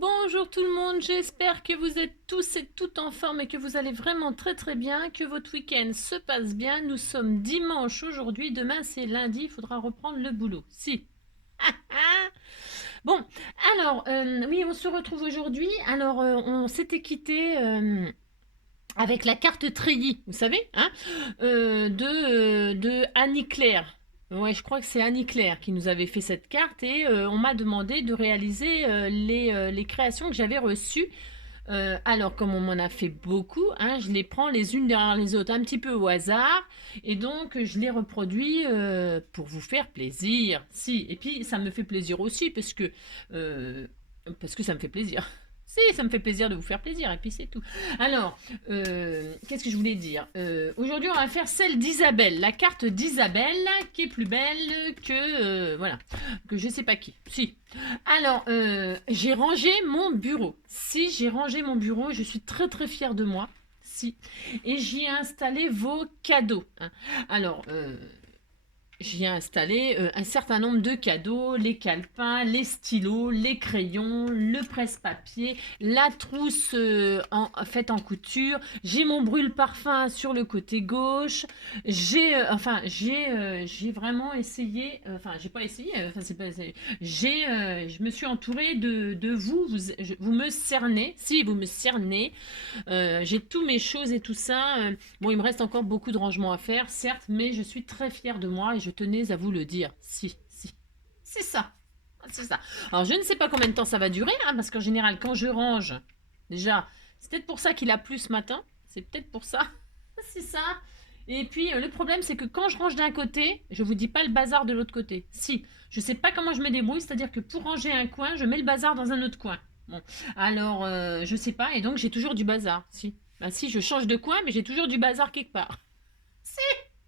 bonjour tout le monde, j'espère que vous êtes tous et toutes en forme et que vous allez vraiment très très bien, que votre week-end se passe bien. Nous sommes dimanche aujourd'hui, demain c'est lundi, il faudra reprendre le boulot. Si. Bon, alors, oui, on se retrouve aujourd'hui. Alors, on s'était quitté avec la carte treillis, vous savez, hein, de Annie Claire. Ouais, je crois que c'est Annie Claire qui nous avait fait cette carte et on m'a demandé de réaliser les créations que j'avais reçues. Alors, comme on m'en a fait beaucoup, hein, je les prends les unes derrière les autres, un petit peu au hasard, et donc je les reproduis pour vous faire plaisir. Si, et puis ça me fait plaisir aussi parce que ça me fait plaisir. Si, ça me fait plaisir de vous faire plaisir, et puis c'est tout. Alors, qu'est-ce que je voulais dire aujourd'hui, on va faire celle d'Isabelle, la carte d'Isabelle, qui est plus belle que, voilà, que je sais pas qui. Si. Alors, j'ai rangé mon bureau. Si, j'ai rangé mon bureau, je suis très très fière de moi. Si. Et j'y ai installé vos cadeaux, hein. Alors, j'y ai installé un certain nombre de cadeaux, les calepins, les stylos, les crayons, le presse-papier, la trousse faite en couture. J'ai mon brûle-parfum sur le côté gauche. J'ai vraiment essayé, j'ai pas essayé, c'est pas essayé. Je me suis entourée de vous, vous me cernez, si vous me cernez. J'ai tous mes choses et tout ça. Bon, il me reste encore beaucoup de rangements à faire, certes, mais je suis très fière de moi et je tenais à vous le dire. Si, si. C'est ça. C'est ça. Alors, je ne sais pas combien de temps ça va durer, hein, parce qu'en général, quand je range, déjà, c'est peut-être pour ça qu'il a plu ce matin. C'est peut-être pour ça. C'est ça. Et puis, le problème, c'est que quand je range d'un côté, je vous dis pas le bazar de l'autre côté. Si. Je sais pas comment je me débrouille, c'est-à-dire que pour ranger un coin, je mets le bazar dans un autre coin. Bon. Alors, je sais pas, et donc j'ai toujours du bazar. Si. Ben si, je change de coin, mais j'ai toujours du bazar quelque part. Si,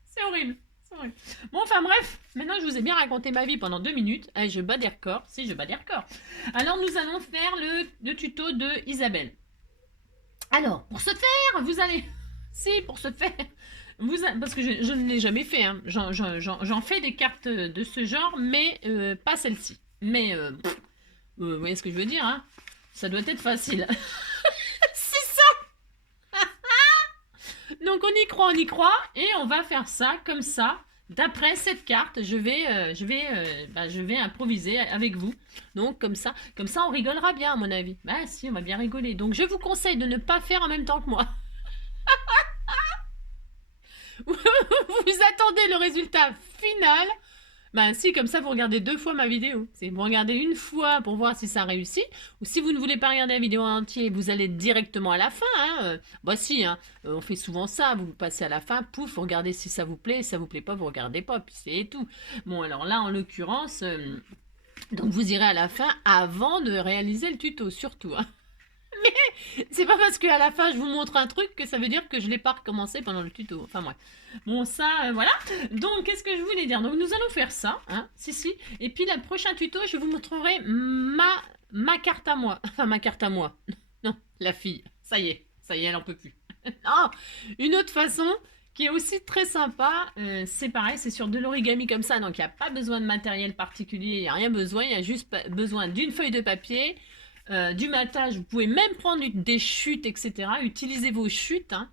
c'est horrible. C'est horrible. Bon, enfin bref, maintenant je vous ai bien raconté ma vie pendant 2 minutes. Et je bats des records. Si, je bats des records. Alors, nous allons faire le tuto de Isabelle. Alors, pour ce faire, vous allez... Si, pour ce faire... Parce que je ne l'ai jamais fait. Hein. J'en fais des cartes de ce genre, mais pas celle-ci. Mais, vous voyez ce que je veux dire, hein. Ça doit être facile. C'est ça. Donc on y croit, et on va faire ça comme ça. D'après cette carte, je vais improviser avec vous. Donc comme ça, on rigolera bien à mon avis. Bah si, on va bien rigoler. Donc je vous conseille de ne pas faire en même temps que moi. Vous attendez le résultat final. Ben si, comme ça vous regardez 2 fois ma vidéo. C'est vous regardez une fois pour voir si ça réussit, ou si vous ne voulez pas regarder la vidéo en entier, vous allez directement à la fin. Hein. Bah si, hein. On fait souvent ça, vous passez à la fin, pouf, vous regardez si ça vous plaît, si ça vous plaît pas, vous regardez pas, puis c'est tout. Bon alors là en l'occurrence, donc vous irez à la fin avant de réaliser le tuto, surtout. Hein. Mais c'est pas parce qu'à la fin je vous montre un truc que ça veut dire que je l'ai pas recommencé pendant le tuto. Enfin bref. Bon ça, voilà. Donc qu'est-ce que je voulais dire? Donc nous allons faire ça, hein, si. Et puis le prochain tuto, je vous montrerai ma carte à moi. Enfin ma carte à moi. Non, la fille. Ça y est, elle en peut plus. Non, une autre façon qui est aussi très sympa, c'est pareil, c'est sur de l'origami comme ça, donc il n'y a pas besoin de matériel particulier, il n'y a rien besoin, il y a juste besoin d'une feuille de papier, du matage, vous pouvez même prendre des chutes, etc. Utilisez vos chutes, hein.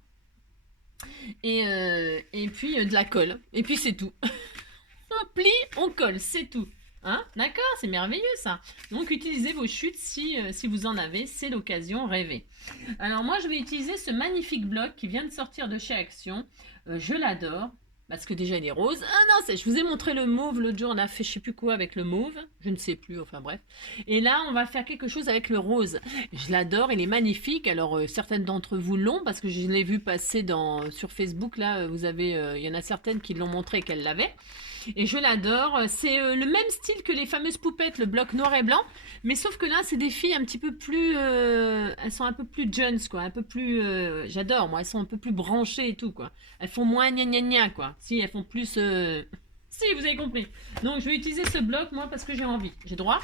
Et puis de la colle. Et puis c'est tout. On plie, on colle, c'est tout. Hein? D'accord, c'est merveilleux ça. Donc utilisez vos chutes si vous en avez, c'est l'occasion, rêvez. Alors moi je vais utiliser ce magnifique bloc qui vient de sortir de chez Action. Je l'adore. Parce que déjà il est rose. Ah non, je vous ai montré le mauve l'autre jour, on a fait je sais plus quoi avec le mauve. Je ne sais plus, enfin bref. Et là on va faire quelque chose avec le rose. Je l'adore, il est magnifique. Alors certaines d'entre vous l'ont parce que je l'ai vu passer sur Facebook. Là, il y en a certaines qui l'ont montré qu'elles l'avaient. Et je l'adore. C'est le même style que les fameuses poupettes, le bloc noir et blanc. Mais sauf que là, c'est des filles un petit peu plus... elles sont un peu plus jeunes, quoi. Un peu plus... j'adore, moi. Elles sont un peu plus branchées et tout, quoi. Elles font moins gna gna gna, quoi. Si, elles font plus... Si, vous avez compris. Donc, je vais utiliser ce bloc, moi, parce que j'ai envie. J'ai droit.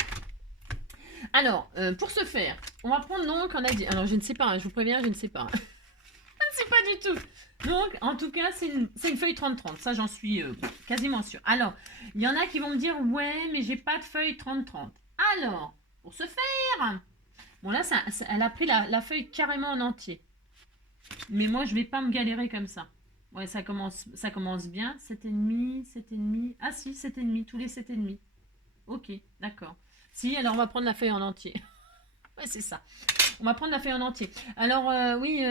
Alors, pour ce faire, on va prendre donc, on a dit... Alors, je ne sais pas, hein, je vous préviens, je ne sais pas. Je ne sais pas du tout. Donc, en tout cas, c'est une feuille 30-30. Ça, j'en suis quasiment sûre. Alors, il y en a qui vont me dire, ouais, mais j'ai pas de feuille 30-30. Alors, pour ce faire, Bon, là, elle a pris la feuille carrément en entier. Mais moi, je vais pas me galérer comme ça. Ouais, ça commence bien. 7,5, 7,5. Ah si, 7,5, tous les 7,5. Ok, d'accord. Si, alors on va prendre la feuille en entier. Ouais, c'est ça. On va prendre la feuille en entier. Alors, oui,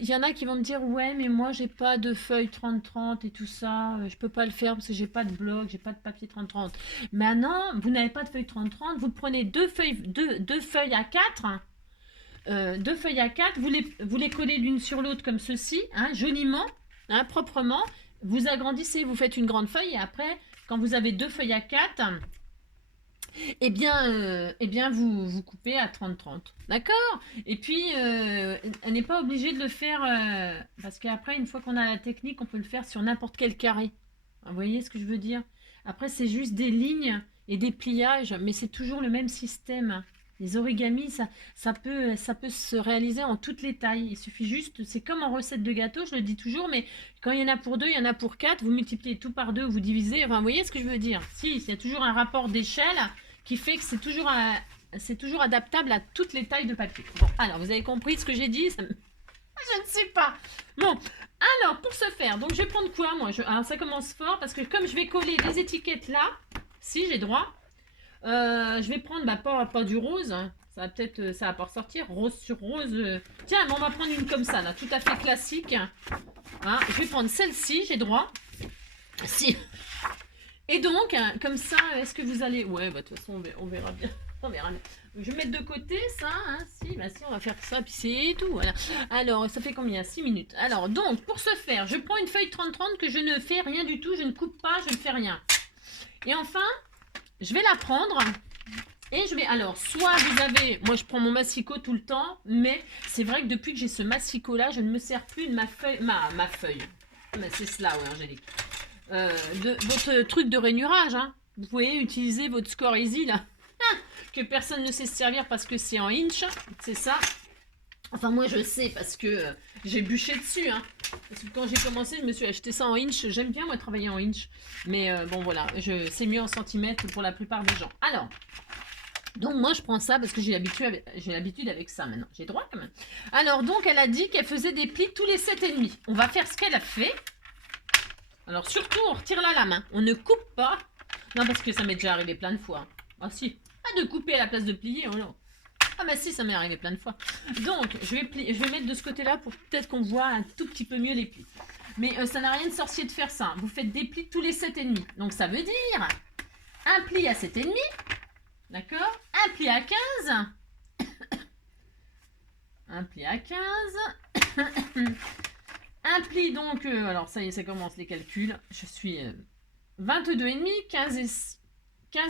il y en a qui vont me dire, ouais, mais moi, j'ai pas de feuille 30-30 et tout ça. Je peux pas le faire parce que j'ai pas de bloc, j'ai pas de papier 30-30. Maintenant, vous n'avez pas de feuille 30-30. Vous prenez deux feuilles à 4. Deux feuilles à 4. Vous les collez l'une sur l'autre comme ceci, hein, joliment, hein, proprement. Vous agrandissez, vous faites une grande feuille et après, quand vous avez deux feuilles à 4, eh bien vous coupez à 30-30. D'accord? Et puis, elle n'est pas obligée de le faire, parce qu'après, une fois qu'on a la technique, on peut le faire sur n'importe quel carré. Vous voyez ce que je veux dire? Après, c'est juste des lignes et des pliages, mais c'est toujours le même système. Les origamis, ça peut se réaliser en toutes les tailles. Il suffit juste, c'est comme en recette de gâteau, je le dis toujours, mais quand il y en a pour 2, il y en a pour 4, vous multipliez tout par 2, vous divisez. Enfin, vous voyez ce que je veux dire? Si, il y a toujours un rapport d'échelle qui fait que c'est toujours adaptable à toutes les tailles de papier. Bon, alors, vous avez compris ce que j'ai dit? Je ne sais pas. Bon, alors, pour ce faire, donc je vais prendre quoi, moi? Alors, ça commence fort, parce que comme je vais coller les étiquettes là, si j'ai droit, je vais prendre, pas du rose, hein. Ça va pas ressortir, rose sur rose. Tiens, on va prendre une comme ça, là, tout à fait classique. Hein, je vais prendre celle-ci, j'ai droit. Si. Et donc, comme ça, est-ce que vous allez... Ouais, de toute façon, on verra bien. On verra bien. Je vais mettre de côté ça. Hein, si, on va faire ça, puis c'est tout. Voilà. Alors, ça fait combien? 6 minutes. Alors, donc, pour ce faire, je prends une feuille 30-30 que je ne fais rien du tout. Je ne coupe pas, je ne fais rien. Et enfin, je vais la prendre. Et je vais... Alors, soit vous avez... Moi, je prends mon massicot tout le temps. Mais c'est vrai que depuis que j'ai ce massicot-là, je ne me sers plus de ma feuille. Ma feuille. C'est cela, oui, Angélique. De votre truc de rainurage. Hein. Vous pouvez utiliser votre score easy là. Que personne ne sait se servir parce que c'est en inch. C'est ça. Enfin, moi je sais parce que j'ai bûché dessus. Hein. Parce que quand j'ai commencé, je me suis acheté ça en inch. J'aime bien moi travailler en inch. Mais bon voilà, c'est mieux en centimètres pour la plupart des gens. Alors, donc moi je prends ça parce que j'ai l'habitude avec ça maintenant. J'ai droit quand même. Alors donc elle a dit qu'elle faisait des plis tous les 7,5. On va faire ce qu'elle a fait. Alors surtout, on retire la lame. Hein. On ne coupe pas. Non, parce que ça m'est déjà arrivé plein de fois. Ah si, pas de couper à la place de plier. Oh non. Ah bah si, ça m'est arrivé plein de fois. Donc, je vais mettre de ce côté-là pour peut-être qu'on voit un tout petit peu mieux les plis. Mais ça n'a rien de sorcier de faire ça. Vous faites des plis tous les 7,5. Donc ça veut dire un pli à 7,5. D'accord? Un pli à 15. Un pli à 15. Un pli donc, alors ça y est, ça commence les calculs. Je suis 22,5, 15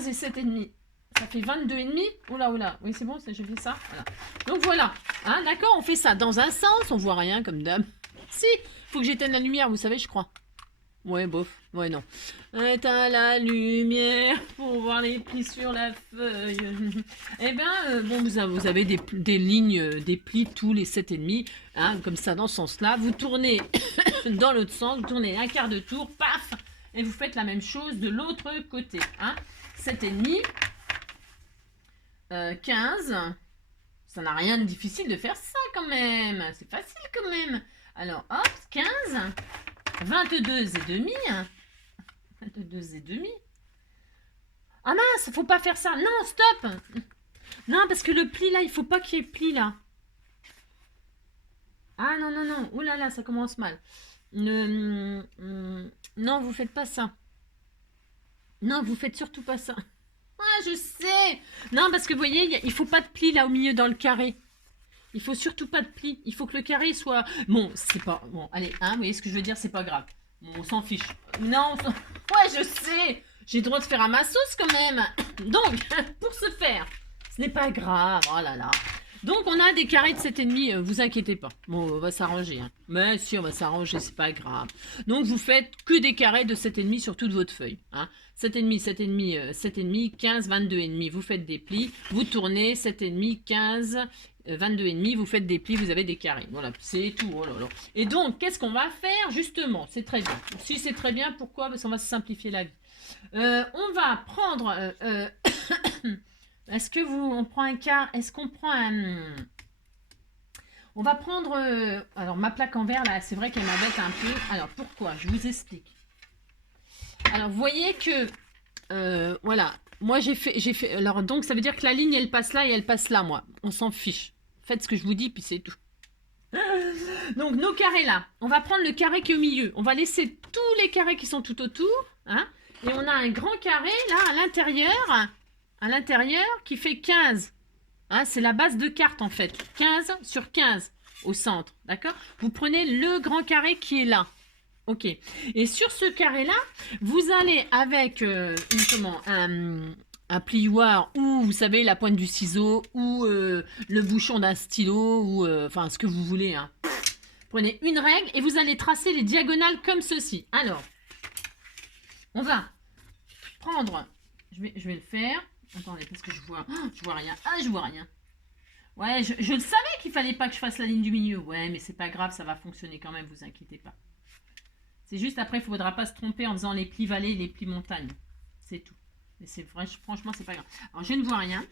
et 7,5. Ça fait 22,5. Oula, oui c'est bon, j'ai fait ça. Voilà. Donc voilà, hein, d'accord, on fait ça dans un sens, on voit rien comme d'hab. Si, faut que j'éteigne la lumière, vous savez, je crois. Ouais, bof, ouais, non. Éteins la lumière pour voir les plis sur la feuille. Eh bien, bon, vous avez des lignes, des plis tous les 7,5, hein, comme ça, dans ce sens-là. Vous tournez dans l'autre sens, vous tournez un quart de tour, paf, et vous faites la même chose de l'autre côté. Hein. 7,5, 15, ça n'a rien de difficile de faire ça quand même. C'est facile quand même. Alors, hop, 15... 22 et demi. 22 et demi. Ah mince, faut pas faire ça. Non, stop. Non, parce que le pli là, il faut pas qu'il y ait pli là. Ah non. Oh là là, ça commence mal. Non, vous faites pas ça. Non, vous faites surtout pas ça. Ah, je sais. Non, parce que vous voyez, il faut pas de pli là au milieu dans le carré. Il faut surtout pas de pli. Il faut que le carré soit... Bon, c'est pas... Bon, allez, hein, vous voyez ce que je veux dire, c'est pas grave. Bon, on s'en fiche. Non, ouais, je sais. J'ai le droit de faire à ma sauce quand même. Donc, pour ce faire, ce n'est pas grave. Oh là là. Donc, on a des carrés de 7,5. Vous inquiétez pas. Bon, on va s'arranger. Hein. Mais si, on va s'arranger, c'est pas grave. Donc, vous faites que des carrés de 7,5 sur toute votre feuille. Hein. 7,5, 7,5, 15, 22,5. Vous faites des plis. Vous tournez 7,5, 15... 22,5, vous faites des plis, vous avez des carrés. Voilà, c'est tout. Oh là là. Et donc, qu'est-ce qu'on va faire justement? C'est très bien. Si c'est très bien, pourquoi? Parce qu'on va se simplifier la vie. On va prendre... Est-ce que on prend un quart? Est-ce qu'on prend un... On va prendre... alors, ma plaque en verre, là, c'est vrai qu'elle m'embête un peu. Alors, pourquoi? Je vous explique. Alors, vous voyez que... voilà. Moi, j'ai fait... Alors, donc, ça veut dire que la ligne, elle passe là et elle passe là, moi. On s'en fiche. Faites ce que je vous dis, puis c'est tout. Donc, nos carrés, là. On va prendre le carré qui est au milieu. On va laisser tous les carrés qui sont tout autour. Hein, et on a un grand carré, là, à l'intérieur, qui fait 15. Hein, c'est la base de carte, en fait. 15 sur 15 au centre. D'accord? Vous prenez le grand carré qui est là. Ok. Et sur ce carré-là, vous allez avec un plioir ou, vous savez, la pointe du ciseau ou le bouchon d'un stylo ou, enfin, ce que vous voulez. Hein. Prenez une règle et vous allez tracer les diagonales comme ceci. Alors, on va prendre... Je vais le faire. Attendez, parce que je vois rien. Ah, je vois rien. Ouais, je le savais qu'il fallait pas que je fasse la ligne du milieu. Ouais, mais c'est pas grave, ça va fonctionner quand même, vous inquiétez pas. C'est juste après, il ne faudra pas se tromper en faisant les plis vallées et les plis montagnes. C'est tout. Mais c'est vrai, franchement, c'est pas grave. Alors, je ne vois rien.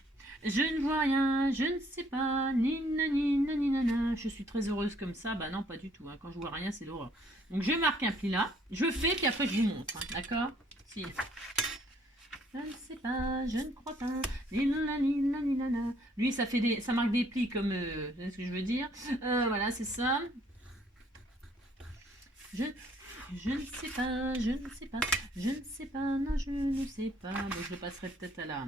Je ne vois rien, je ne sais pas. Nina. Je suis très heureuse comme ça. Bah non, pas du tout. Hein. Quand je vois rien, c'est l'horreur. Donc, je marque un pli là. Je fais, puis après, je vous montre. Hein. D'accord? Si. Je ne sais pas, je ne crois pas. Nina. Lui, ça marque des plis comme... vous savez ce que je veux dire? Voilà, c'est ça. Je ne sais pas, je ne sais pas, je ne sais pas, non, je ne sais pas. Bon, je passerai peut-être à la...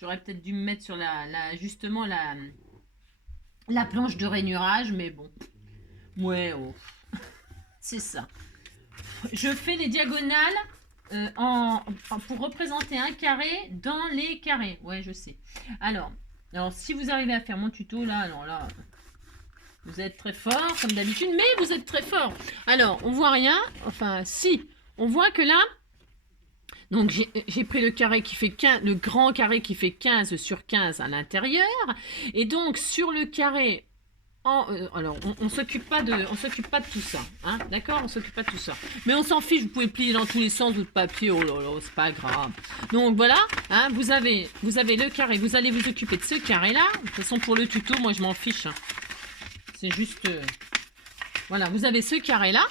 J'aurais peut-être dû me mettre sur justement la planche de rainurage, mais bon. Ouais, oh. C'est ça. Je fais les diagonales pour représenter un carré dans les carrés. Ouais, je sais. Alors, si vous arrivez à faire mon tuto, là, alors là... Vous êtes très fort, comme d'habitude, mais vous êtes très fort. Alors, on voit rien. Enfin, si. On voit que là... Donc, j'ai pris le carré qui fait 15, le grand carré qui fait 15 sur 15 à l'intérieur. Et donc, sur le carré... alors, on s'occupe pas de tout ça. Hein, d'accord? On s'occupe pas de tout ça. Mais on s'en fiche, vous pouvez plier dans tous les sens votre papier. Oh là là, c'est pas grave. Donc, voilà. Hein, vous avez le carré. Vous allez vous occuper de ce carré-là. De toute façon, pour le tuto, moi, je m'en fiche. Hein. C'est juste... voilà, vous avez ce carré-là.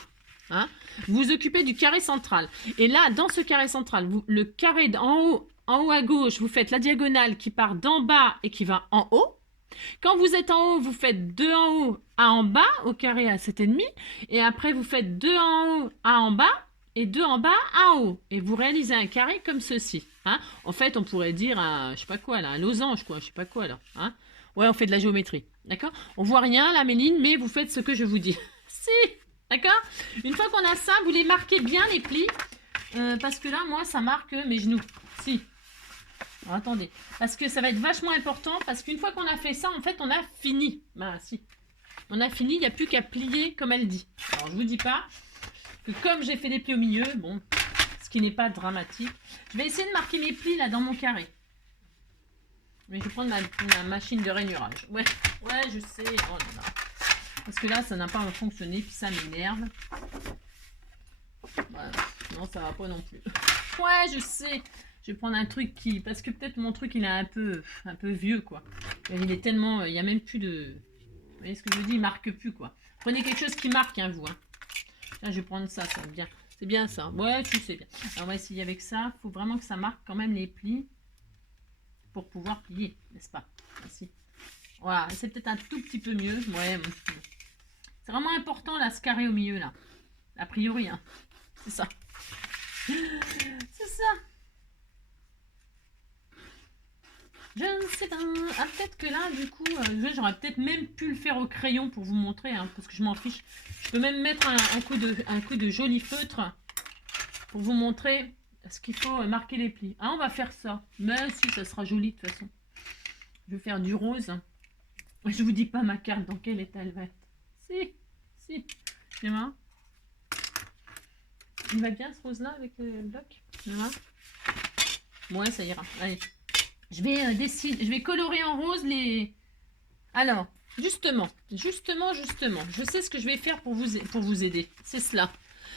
Hein, vous vous occupez du carré central. Et là, dans ce carré central, le carré en haut à gauche, vous faites la diagonale qui part d'en bas et qui va en haut. Quand vous êtes en haut, vous faites 2 en haut à en bas, au carré à 7,5. Et après, vous faites 2 en haut à en bas et 2 en bas à en haut. Et vous réalisez un carré comme ceci. Hein. En fait, on pourrait dire un, je sais pas quoi, là, un losange, quoi. Je sais pas quoi, là. Hein. Ouais, on fait de la géométrie. D'accord? On voit rien, la Méline, mais vous faites ce que je vous dis. Si! D'accord? Une fois qu'on a ça, vous les marquez bien, les plis. Parce que là, moi, ça marque mes genoux. Si. Alors, attendez. Parce que ça va être vachement important. Parce qu'une fois qu'on a fait ça, en fait, on a fini. Bah, si. On a fini, il n'y a plus qu'à plier comme elle dit. Alors, je vous dis pas que comme j'ai fait des plis au milieu, bon, ce qui n'est pas dramatique. Je vais essayer de marquer mes plis, là, dans mon carré. Mais je vais prendre ma machine de rainurage. Ouais, je sais. Oh là là. Parce que là, ça n'a pas fonctionné, puis ça m'énerve. Voilà. Non, ça va pas non plus. Ouais, je sais. Je vais prendre un truc qui... Parce que peut-être mon truc, il est un peu vieux, quoi. Il est tellement... Il n'y a même plus de... Vous voyez ce que je dis? Il marque plus, quoi. Prenez quelque chose qui marque, hein, vous. Hein. Là, je vais prendre ça, ça va bien. C'est bien, ça. Ouais, tu sais bien. Alors, on va essayer avec ça. Il faut vraiment que ça marque quand même les plis. Pour pouvoir plier, n'est-ce pas? Ainsi. Voilà, c'est peut-être un tout petit peu mieux. Ouais, c'est vraiment important là, ce carré au milieu là. A priori, hein. C'est ça. C'est ça. Je ne sais pas. Ah, peut-être que là, du coup, j'aurais peut-être même pu le faire au crayon pour vous montrer, hein, parce que je m'en fiche. Je peux même mettre un coup de joli feutre pour vous montrer ce qu'il faut marquer les plis. Ah, on va faire ça. Mais si, ça sera joli de toute façon. Je vais faire du rose. Je vous dis pas ma carte dans quel état elle va être. Si. Tu vois? Il va bien ce rose-là avec le bloc. Tu vois? Ouais, ça ira. Allez. Je vais colorer en rose les... Alors, justement. Je sais ce que je vais faire pour vous aider. C'est cela.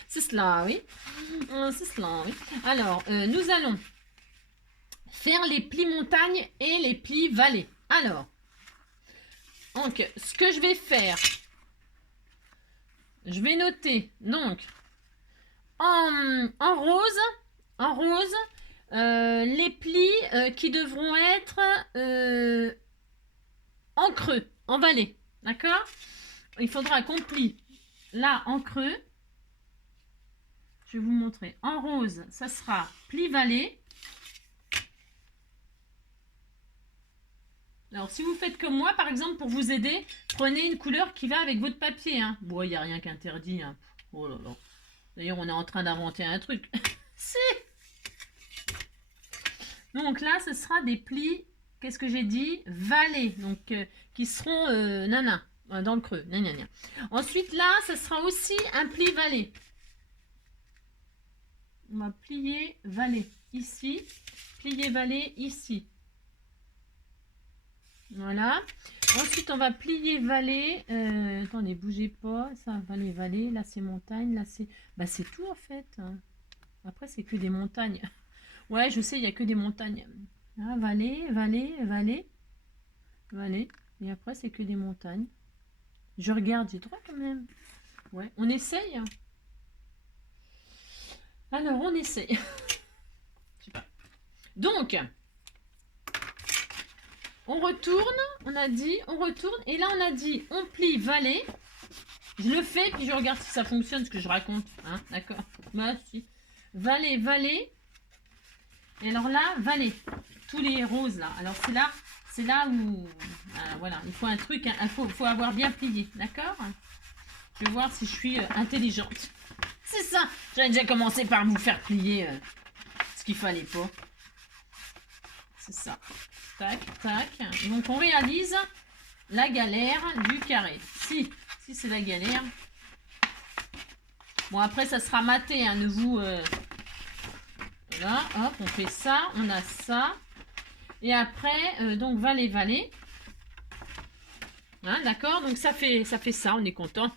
C'est cela, oui. C'est cela, oui. Alors, nous allons faire les plis montagne et les plis vallée. Alors, donc, ce que je vais faire, je vais noter, donc, en rose, les plis qui devront être en creux, en vallée, d'accord? Il faudra qu'on plie là en creux. Je vais vous montrer. En rose, ça sera pli vallée. Alors, si vous faites comme moi, par exemple, pour vous aider, prenez une couleur qui va avec votre papier. Hein. Bon, il n'y a rien qu'interdit. Hein. Oh là là. D'ailleurs, on est en train d'inventer un truc. Si. Donc là, ce sera des plis, qu'est-ce que j'ai dit? Vallées. Donc, qui seront nana, dans le creux. Gna, gna, gna. Ensuite, là, ce sera aussi un pli vallée. On va plier vallée ici. Plier vallée ici. Voilà. Ensuite, on va plier vallée. Attendez, bougez pas. Ça, vallée, vallée. Là, c'est montagne. Là, c'est... Bah, c'est tout, en fait. Après, c'est que des montagnes. Ouais, je sais, il n'y a que des montagnes. Ah, vallée, vallée, vallée. Vallée. Et après, c'est que des montagnes. Je regarde, j'ai droit quand même. Ouais, on essaye. Alors, on essaye. Je sais pas. Donc... On retourne, on a dit, on retourne. Et là, on a dit, on plie vallée. Je le fais, puis je regarde si ça fonctionne, ce que je raconte. Hein, d'accord. Bah, si. Vallée, vallée. Et alors là, vallée. Tous les roses, là. Alors, c'est là où... voilà, il faut un truc, il faut avoir bien plié. D'accord? Je vais voir si je suis intelligente. C'est ça. J'avais déjà commencé par vous faire plier ce qu'il fallait pas. C'est ça. Tac, tac. Donc, on réalise la galère du carré. Si c'est la galère. Bon, après, ça sera maté. Hein, ne vous... Voilà, hop, on fait ça. On a ça. Et après, donc, vallée, vallée. Hein, d'accord? Donc, ça fait ça. On est content.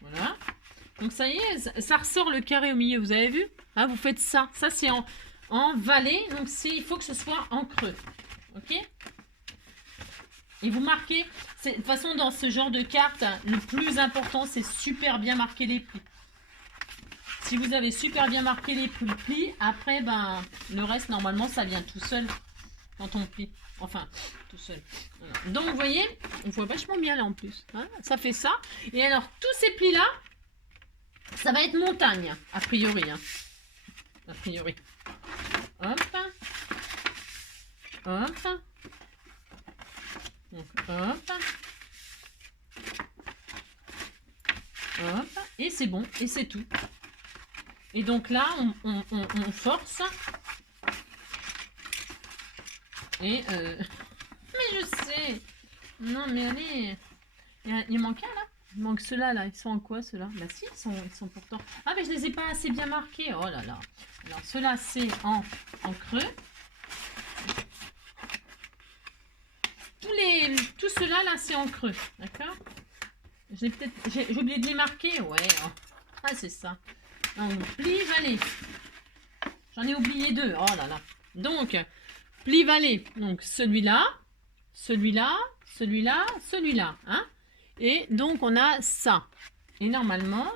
Voilà. Donc, ça y est, ça ressort le carré au milieu. Vous avez vu? Ah, vous faites ça. Ça, c'est en vallée. Donc, il faut que ce soit en creux. OK? Et vous marquez. De toute façon, dans ce genre de carte, le plus important, c'est super bien marquer les plis. Si vous avez super bien marqué les plis, après, ben, le reste, normalement, ça vient tout seul quand on plie. Enfin, tout seul. Voilà. Donc, vous voyez, on voit vachement bien là en plus. Hein, ça fait ça. Et alors, tous ces plis-là, ça va être montagne, a priori. Hein. A priori. Hop. Hop. Donc, hop. Hop. Et c'est bon. Et c'est tout. Et donc là, on force. Et... Mais je sais. Non, mais allez. Il manque un là. Il manque ceux-là, là. Ils sont en quoi, ceux-là? Bah si, ils sont pourtant... Ah, mais je les ai pas assez bien marqués. Oh là là. Alors, ceux-là, c'est en creux. Tout ceux-là, là, c'est en creux. D'accord? J'ai oublié de les marquer. Ouais. Oh. Ah, c'est ça. Donc, pli vallée. J'en ai oublié deux. Oh là là. Donc, pli vallée. Donc, celui-là, celui-là, celui-là, celui-là. Hein? Et donc, on a ça. Et normalement...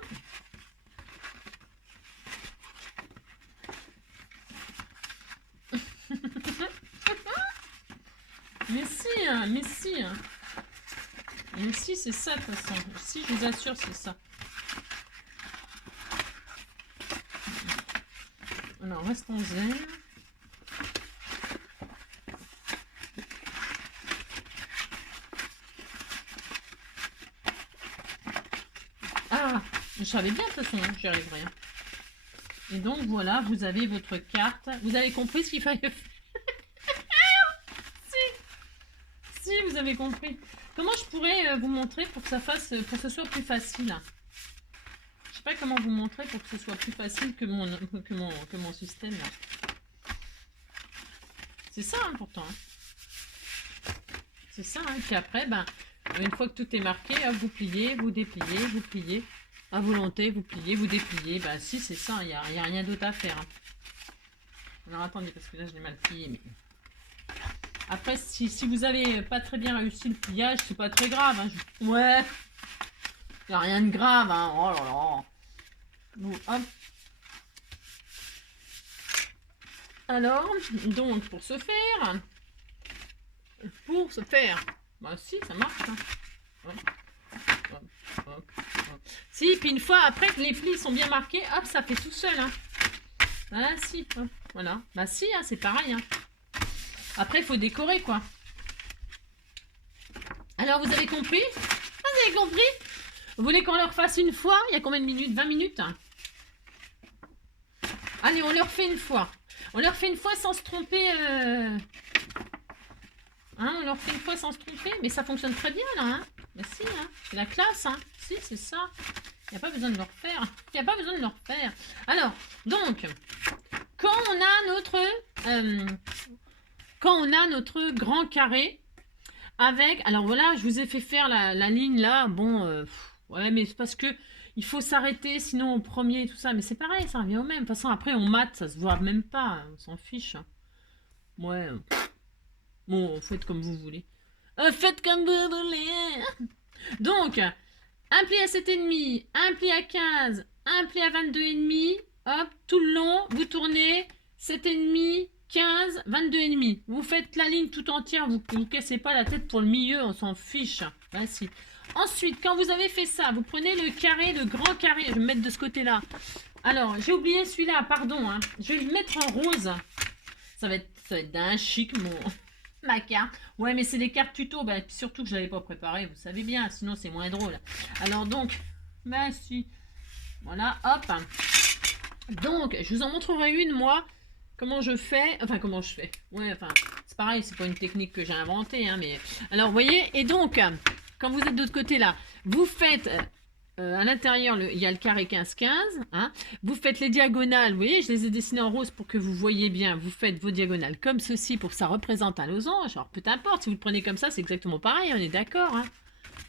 mais si, hein, mais si. Hein. Mais si, c'est ça, de toute façon. Si, je vous assure, c'est ça. Alors, restons zen. Ah, je savais bien, de toute façon, j'y arriverai. Et donc, voilà, vous avez votre carte. Vous avez compris ce qu'il fallait faire? Si, vous avez compris. Comment je pourrais vous montrer pour que pour que ce soit plus facile? Je sais pas comment vous montrer pour que ce soit plus facile que mon système. C'est ça, hein, pourtant. Hein. C'est ça, hein. Puis après, ben, une fois que tout est marqué, hop, vous pliez, vous dépliez, vous pliez. à volonté, vous pliez, vous dépliez. Bah si, c'est ça, il n'y a rien d'autre à faire. Hein. Alors attendez, parce que là je l'ai mal plié. Mais... Après, si vous avez pas très bien réussi le pliage, c'est pas très grave. Hein. Ouais, il n'y a rien de grave. Hein. Oh là là. Bon, hop. Alors, donc pour ce faire, bah si, ça marche. Hein. Ouais. Hop, hop, hop. Si, puis une fois après que les plis sont bien marqués, hop, ça fait tout seul. Hein. Ah si, hop, voilà. Bah si, hein, c'est pareil. Hein. Après, il faut décorer, quoi. Alors, vous avez compris? Vous avez compris? Vous voulez qu'on leur fasse une fois? Il y a combien de minutes? 20 minutes? Hein. Allez, on leur fait une fois. On leur fait une fois sans se tromper. Hein, on leur fait une fois sans se tromper. Mais ça fonctionne très bien, là. Hein. Mais si, hein. C'est la classe. Hein. Si, c'est ça. Il n'y a pas besoin de le refaire. Il n'y a pas besoin de le refaire. Alors, donc, quand on a notre grand carré avec... Alors voilà, je vous ai fait faire la ligne là. Bon, ouais, mais c'est parce que il faut s'arrêter, sinon au premier et tout ça. Mais c'est pareil, ça revient au même. De toute façon, après, on mate, ça se voit même pas. On s'en fiche. Ouais. Bon, faites comme vous voulez. Faites comme vous voulez. Donc, un pli à 7,5, un pli à 15, un pli à 22,5. Hop, tout le long, vous tournez 7,5, 15, 22,5. Vous faites la ligne tout entière, vous ne cassez pas la tête pour le milieu, on s'en fiche. Voici. Ensuite, quand vous avez fait ça, vous prenez le carré, le grand carré. Je vais me mettre de ce côté-là. Alors, j'ai oublié celui-là, pardon. Hein. Je vais le mettre en rose. Ça va être d'un chic, ma carte. Ouais, mais c'est des cartes tuto. Bah, surtout que je ne l'avais pas préparé, vous savez bien. Sinon, c'est moins drôle. Alors, donc, bah si. Voilà, hop. Donc, je vous en montrerai une, moi. Comment je fais. Enfin, comment je fais. Ouais, enfin, c'est pareil, c'est pas une technique que j'ai inventée. Hein, mais... Alors, vous voyez, et donc... Quand vous êtes de l'autre côté là, vous faites à l'intérieur, il y a le carré 15-15. Hein, vous faites les diagonales, vous voyez, je les ai dessinées en rose pour que vous voyez bien. Vous faites vos diagonales comme ceci pour que ça représente un losange. Alors peu importe, si vous le prenez comme ça, c'est exactement pareil, on est d'accord. Hein.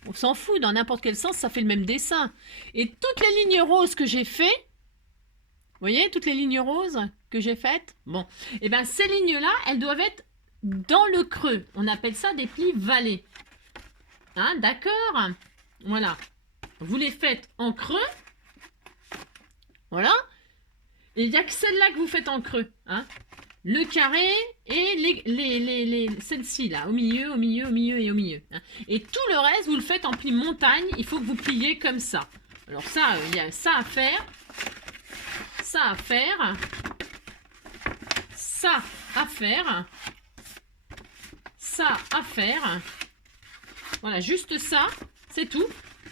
On s'en fout, dans n'importe quel sens, ça fait le même dessin. Et toutes les lignes roses que j'ai fait, vous voyez, toutes les lignes roses que j'ai faites, bon, et bien ces lignes-là, elles doivent être dans le creux. On appelle ça des plis vallés. Hein, d'accord? Voilà. Vous les faites en creux. Voilà. Et il n'y a que celle-là que vous faites en creux. Hein. Le carré et celle-ci, là, au milieu, au milieu, au milieu et au milieu. Hein. Et tout le reste, vous le faites en pli montagne. Il faut que vous pliez comme ça. Alors ça, il y a ça à faire. Ça à faire. Ça à faire. Ça à faire. Voilà, juste ça, c'est tout.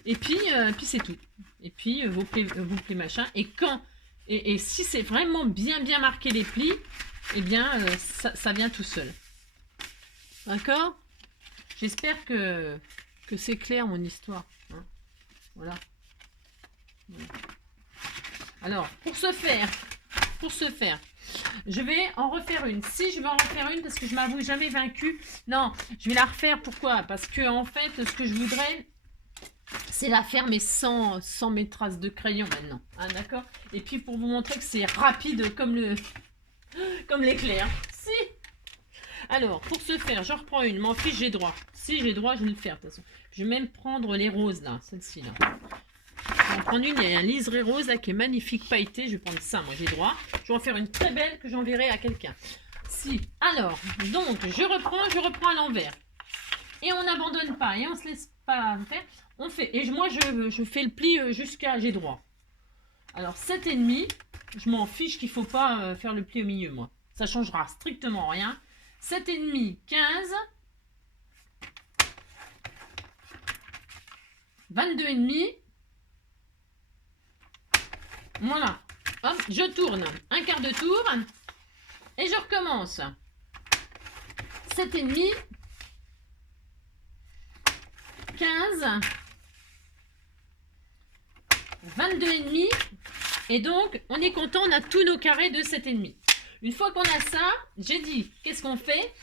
Et puis c'est tout. Et puis vos plis machin. Et quand et si c'est vraiment bien marqué les plis, eh bien ça vient tout seul. D'accord? J'espère que c'est clair mon histoire. Hein, voilà. Alors, pour ce faire, je vais en refaire une. Si je vais en refaire une, parce que je m'avoue jamais vaincue. Non, je vais la refaire. Pourquoi? Parce que en fait, ce que je voudrais, c'est la faire, mais sans mes traces de crayon maintenant. Ah, d'accord? Et puis pour vous montrer que c'est rapide comme l'éclair. Si. Alors, pour ce faire, je reprends une. M'en fiche, j'ai droit. Si j'ai droit, je vais le faire de toute façon. Je vais même prendre les roses là, celle-ci là. Je vais en prendre une, il y a un liseré rose là qui est magnifique pailleté. Je vais prendre ça, moi j'ai droit. Je vais en faire une très belle que j'enverrai à quelqu'un. Si, alors, donc je reprends à l'envers. Et on n'abandonne pas, et on se laisse pas faire. On fait, et moi je fais le pli jusqu'à j'ai droit. Alors 7,5, je m'en fiche qu'il ne faut pas faire le pli au milieu, moi. Ça changera strictement rien. 7,5, 15, 22,5. Voilà. Hop, je tourne un quart de tour et je recommence. 7,5, 15, 22,5. Et donc, on est content, on a tous nos carrés de 7,5. Une fois qu'on a ça, j'ai dit, qu'est-ce qu'on fait?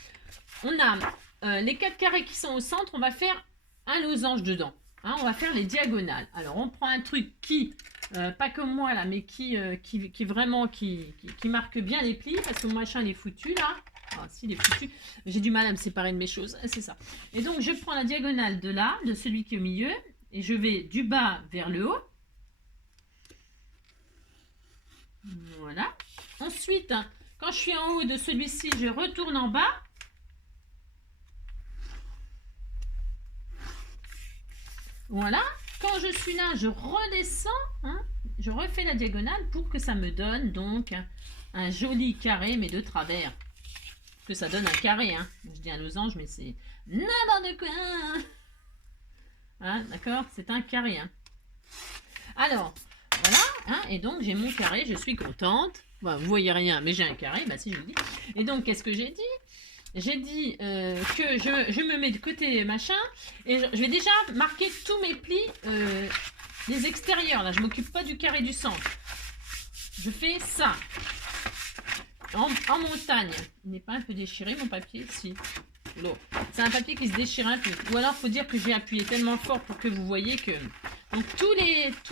On a les 4 carrés qui sont au centre, on va faire un losange dedans. Hein, on va faire les diagonales. Alors, on prend un truc qui, pas comme moi là, mais qui vraiment, qui marque bien les plis, parce que mon machin, il est foutu là. Ah, si, il est foutu. J'ai du mal à me séparer de mes choses, c'est ça. Et donc, je prends la diagonale de là, de celui qui est au milieu, et je vais du bas vers le haut. Voilà. Ensuite, quand je suis en haut de celui-ci, je retourne en bas. Voilà, quand je suis là, je redescends, hein, je refais la diagonale pour que ça me donne donc un joli carré, mais de travers. Que ça donne un carré, hein. Je dis un losange, mais c'est n'importe quoi. Hein, d'accord, c'est un carré. Hein. Alors, voilà, hein, et donc j'ai mon carré, je suis contente. Bon, vous voyez rien, mais j'ai un carré, bah si je le dis. Et donc, qu'est-ce que j'ai dit? J'ai dit que je me mets de côté machin et je vais déjà marquer tous mes plis, les extérieurs. Là, je m'occupe pas du carré du centre. Je fais ça. En montagne. Il n'est pas un peu déchiré mon papier? Si. C'est un papier qui se déchire un peu. Ou alors, il faut dire que j'ai appuyé tellement fort pour que vous voyez que... Donc, tous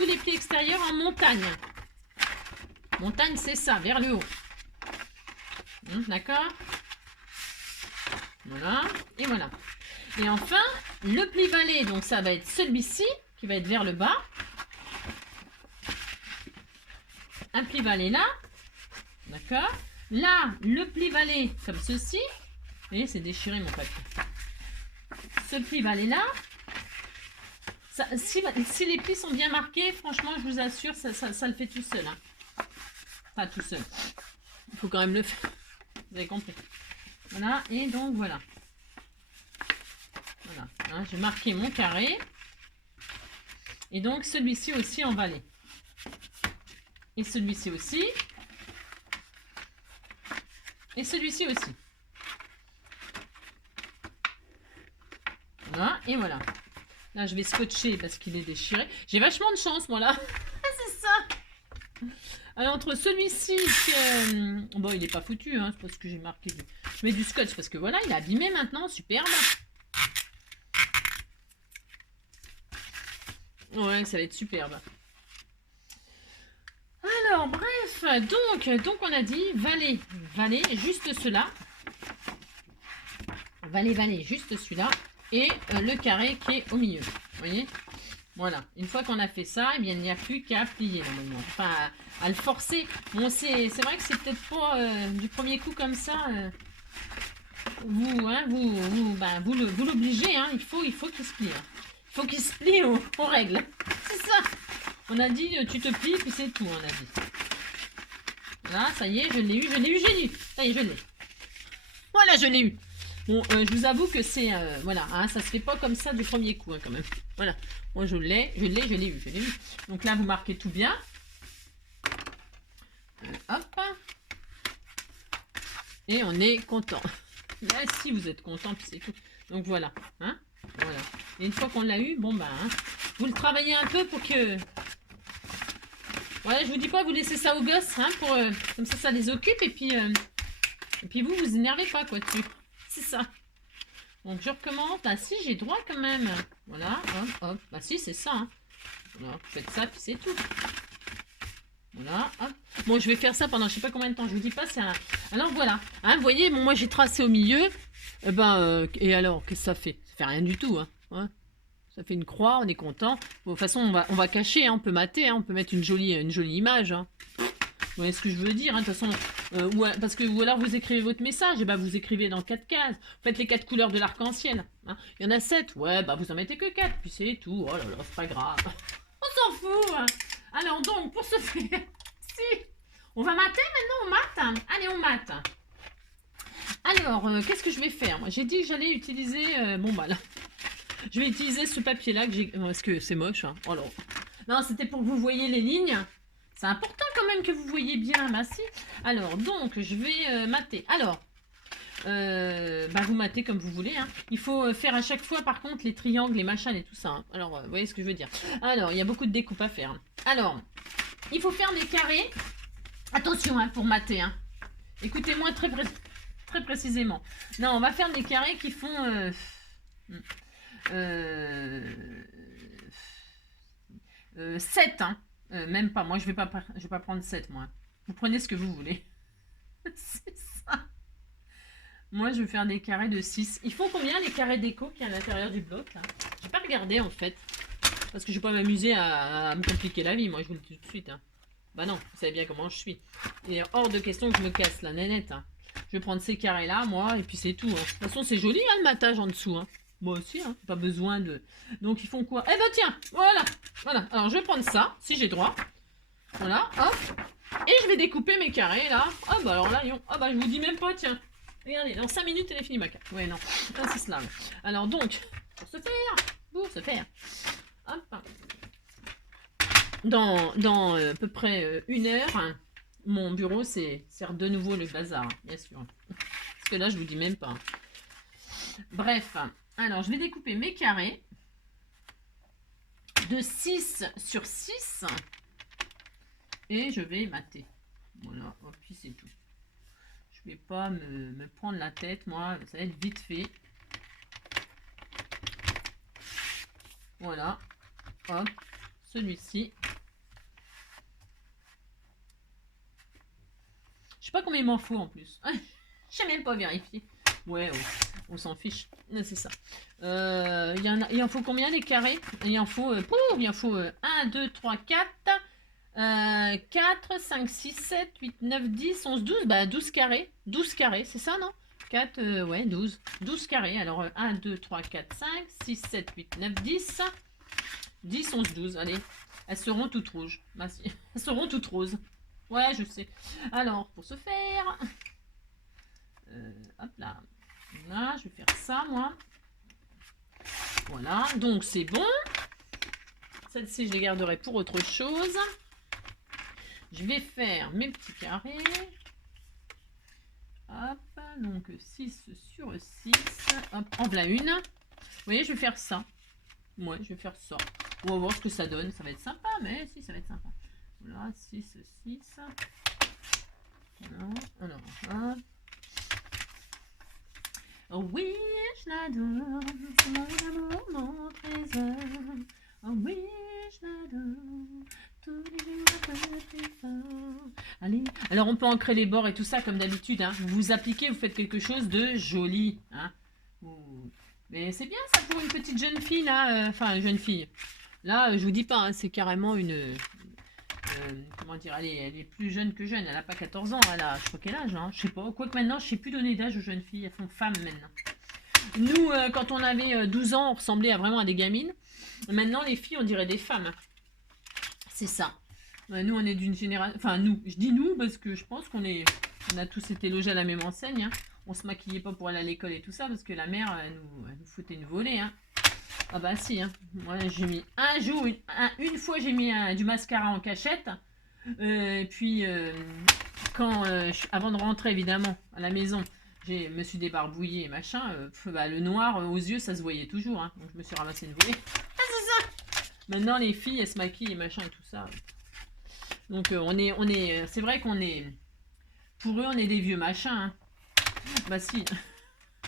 les plis extérieurs en montagne. Montagne, c'est ça, vers le haut. D'accord? Voilà, et voilà. Et enfin, le pli valet, donc ça va être celui-ci, qui va être vers le bas. Un pli valet là. D'accord. Là, le pli valet comme ceci. Vous voyez, c'est déchiré mon papier. Ce pli valet là. Ça, si les plis sont bien marqués, franchement, je vous assure, ça le fait tout seul. Hein. Pas tout seul. Il faut quand même le faire. Vous avez compris. Voilà, et donc voilà. Voilà, hein, j'ai marqué mon carré. Et donc celui-ci aussi en valet. Et celui-ci aussi. Et celui-ci aussi. Voilà, et voilà. Là, je vais scotcher parce qu'il est déchiré. J'ai vachement de chance, moi, là. C'est ça. Alors, entre celui-ci, bon, il n'est pas foutu, hein, c'est parce que j'ai marqué. Je mets du scotch parce que voilà, il est abîmé maintenant, superbe. Ouais, ça va être superbe. Alors, bref, donc on a dit valet, valet, juste cela. Valet, valet, juste celui-là. Et le carré qui est au milieu. Vous voyez? Voilà. Une fois qu'on a fait ça, eh bien, il n'y a plus qu'à plier normalement. Enfin, à le forcer. Bon, c'est vrai que c'est peut-être pas du premier coup comme ça. Vous l'obligez. Hein, il faut qu'il se plie. Hein. Il faut qu'il se plie aux règles. C'est ça. On a dit, tu te plies, puis c'est tout, on a dit. Voilà, ça y est, je l'ai eu. Ça y est, je l'ai. Voilà, je l'ai eu. Bon, je vous avoue que c'est... voilà, hein, ça se fait pas comme ça du premier coup, hein, quand même. Voilà. Moi, je l'ai eu. Donc là, vous marquez tout bien. Hop. Et on est content. Là, si vous êtes content, puis c'est tout. Donc voilà. Hein, voilà. Et une fois qu'on l'a eu, bon, ben, hein, vous le travaillez un peu pour que... Voilà, je vous dis pas, vous laissez ça aux gosses, hein, pour, comme ça les occupe, et puis vous énervez pas, quoi, dessus. C'est ça. Donc, je recommence. Bah, si, j'ai droit quand même. Voilà, hop, hop. Bah, si, c'est ça. Hein. Voilà, vous faites ça, puis c'est tout. Voilà, hop. Bon, je vais faire ça pendant je sais pas combien de temps. Je vous dis pas, c'est un... Alors, voilà. Hein, vous voyez, bon, moi, j'ai tracé au milieu. Et alors, qu'est-ce que ça fait? Ça fait rien du tout, hein. Ouais. Ça fait une croix, on est content. Bon, de toute façon, on va cacher, hein, on peut mater, hein, on peut mettre une jolie image. Hein. Vous voyez ce que je veux dire, hein, de toute façon, parce que ou alors vous écrivez votre message, et bah vous écrivez dans 4 cases. Vous faites les 4 couleurs de l'arc-en-ciel. Hein. Il y en a 7, ouais, bah vous en mettez que 4, puis c'est tout. Oh là là, c'est pas grave. On s'en fout. Hein. Alors donc, pour ce faire, si, on va mater maintenant, on mate. Hein. Allez, on mate. Alors, qu'est-ce que je vais faire? Moi, j'ai dit que j'allais utiliser, bon bah là, je vais utiliser ce papier-là que j'ai, parce que c'est moche. Hein. Oh là. Non, c'était pour que vous voyez les lignes. C'est important quand même que vous voyez bien, bah si. Alors, donc, je vais mater. Alors, vous matez comme vous voulez. Hein. Il faut faire à chaque fois, par contre, les triangles, les machins et tout ça. Hein. Alors, vous voyez ce que je veux dire. Alors, il y a beaucoup de découpes à faire. Alors, il faut faire des carrés. Attention, hein, pour mater. Hein. Écoutez-moi très précisément. Non, on va faire des carrés qui font... 7, hein. Même pas, moi je vais pas prendre 7, moi. Vous prenez ce que vous voulez. C'est ça. Moi, je vais faire des carrés de 6. Il faut combien les carrés déco qui est à l'intérieur du bloc, là? J'ai pas regardé, en fait. Parce que je vais pas m'amuser à me compliquer la vie, moi, je vous le dis tout de suite. Hein. Bah non, vous savez bien comment je suis. Il est hors de question que je me casse la nénette. Hein. Je vais prendre ces carrés-là, moi, et puis c'est tout. Hein. De toute façon, c'est joli, hein, le matage en dessous. Hein. Moi aussi, hein. Pas besoin de... Donc, ils font quoi? Eh ben, tiens, voilà. Voilà. Alors, je vais prendre ça, si j'ai droit. Voilà, hop. Et je vais découper mes carrés, là. Ah bah alors là, ah bah je vous dis même pas, tiens. Regardez, dans 5 minutes, elle est finie ma carte. Ouais, non. Ah, c'est cela. Alors donc, pour se faire, hop. Dans à peu près 1 heure, hein, mon bureau, c'est de nouveau le bazar, bien sûr. Parce que là, je vous dis même pas. Bref, alors je vais découper mes carrés de 6 sur 6 et je vais mater. Voilà, et puis c'est tout. Je vais pas me prendre la tête, moi, ça va être vite fait. Voilà, hop, celui-ci. Je sais pas combien il m'en faut en plus. Je sais même pas vérifier. Ouais, on s'en fiche. C'est ça. Il en faut combien les carrés? Il en faut, 1, 2, 3, 4, 4, 5, 6, 7, 8, 9, 10, 11, 12. Bah 12 carrés. 12 carrés, c'est ça, non? 4, ouais, 12. 12 carrés. Alors 1, 2, 3, 4, 5, 6, 7, 8, 9, 10. 10, 11, 12. Allez. Elles seront toutes rouges. Bah, si. Elles seront toutes roses. Ouais, je sais. Alors, pour ce faire, hop là. Là, je vais faire ça, moi. Voilà, donc c'est bon. Celle-ci, je les garderai pour autre chose. Je vais faire mes petits carrés. Hop, donc 6 sur 6. Hop, en voilà une. Vous voyez, je vais faire ça. Ouais, je vais faire ça. On va voir ce que ça donne. Ça va être sympa, mais si, ça va être sympa. Voilà, 6, 6. Alors, hop. Oh oui, je l'adore, c'est mon amour, mon trésor. Oh oui, je l'adore, tous les jours plus fort. Allez, alors on peut ancrer les bords et tout ça comme d'habitude. Hein. Vous appliquez, vous faites quelque chose de joli. Hein. Mais c'est bien ça pour une petite jeune fille là, enfin jeune fille. Là, je vous dis pas, hein, c'est carrément une... comment dire, elle est plus jeune que jeune, elle n'a pas 14 ans, elle a, je crois quel âge, hein, je sais pas, quoique maintenant, je sais plus donner d'âge aux jeunes filles, elles font femmes maintenant. Nous, quand on avait 12 ans, on ressemblait vraiment à des gamines, maintenant, les filles, on dirait des femmes, c'est ça. Nous, on est d'une génération, enfin, nous, je dis nous, parce que je pense on a tous été logés à la même enseigne, hein. On se maquillait pas pour aller à l'école et tout ça, parce que la mère, elle nous foutait une volée, hein. Ah bah si, hein. Moi j'ai mis un jour, une fois j'ai mis du mascara en cachette. Et puis avant de rentrer évidemment à la maison, je me suis débarbouillée et machin. Bah, le noir aux yeux ça se voyait toujours. Hein. Donc je me suis ramassé une volée. Ah c'est ça. Maintenant les filles elles se maquillent et machin et tout ça. Donc c'est vrai qu'on est, pour eux on est des vieux machins. Hein. Bah si,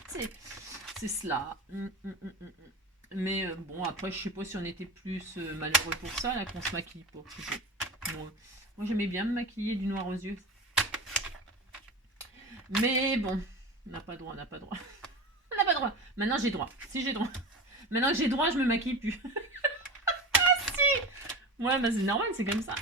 c'est cela. Mais bon, après, je sais pas si on était plus malheureux pour ça, là, qu'on se maquille pas. Moi, j'aimais bien me maquiller du noir aux yeux. Mais bon, on n'a pas droit, on n'a pas droit. On n'a pas droit. Maintenant, j'ai droit. Si j'ai droit. Maintenant que j'ai droit, je me maquille plus. Ah, si. Ouais, bah c'est normal, c'est comme ça.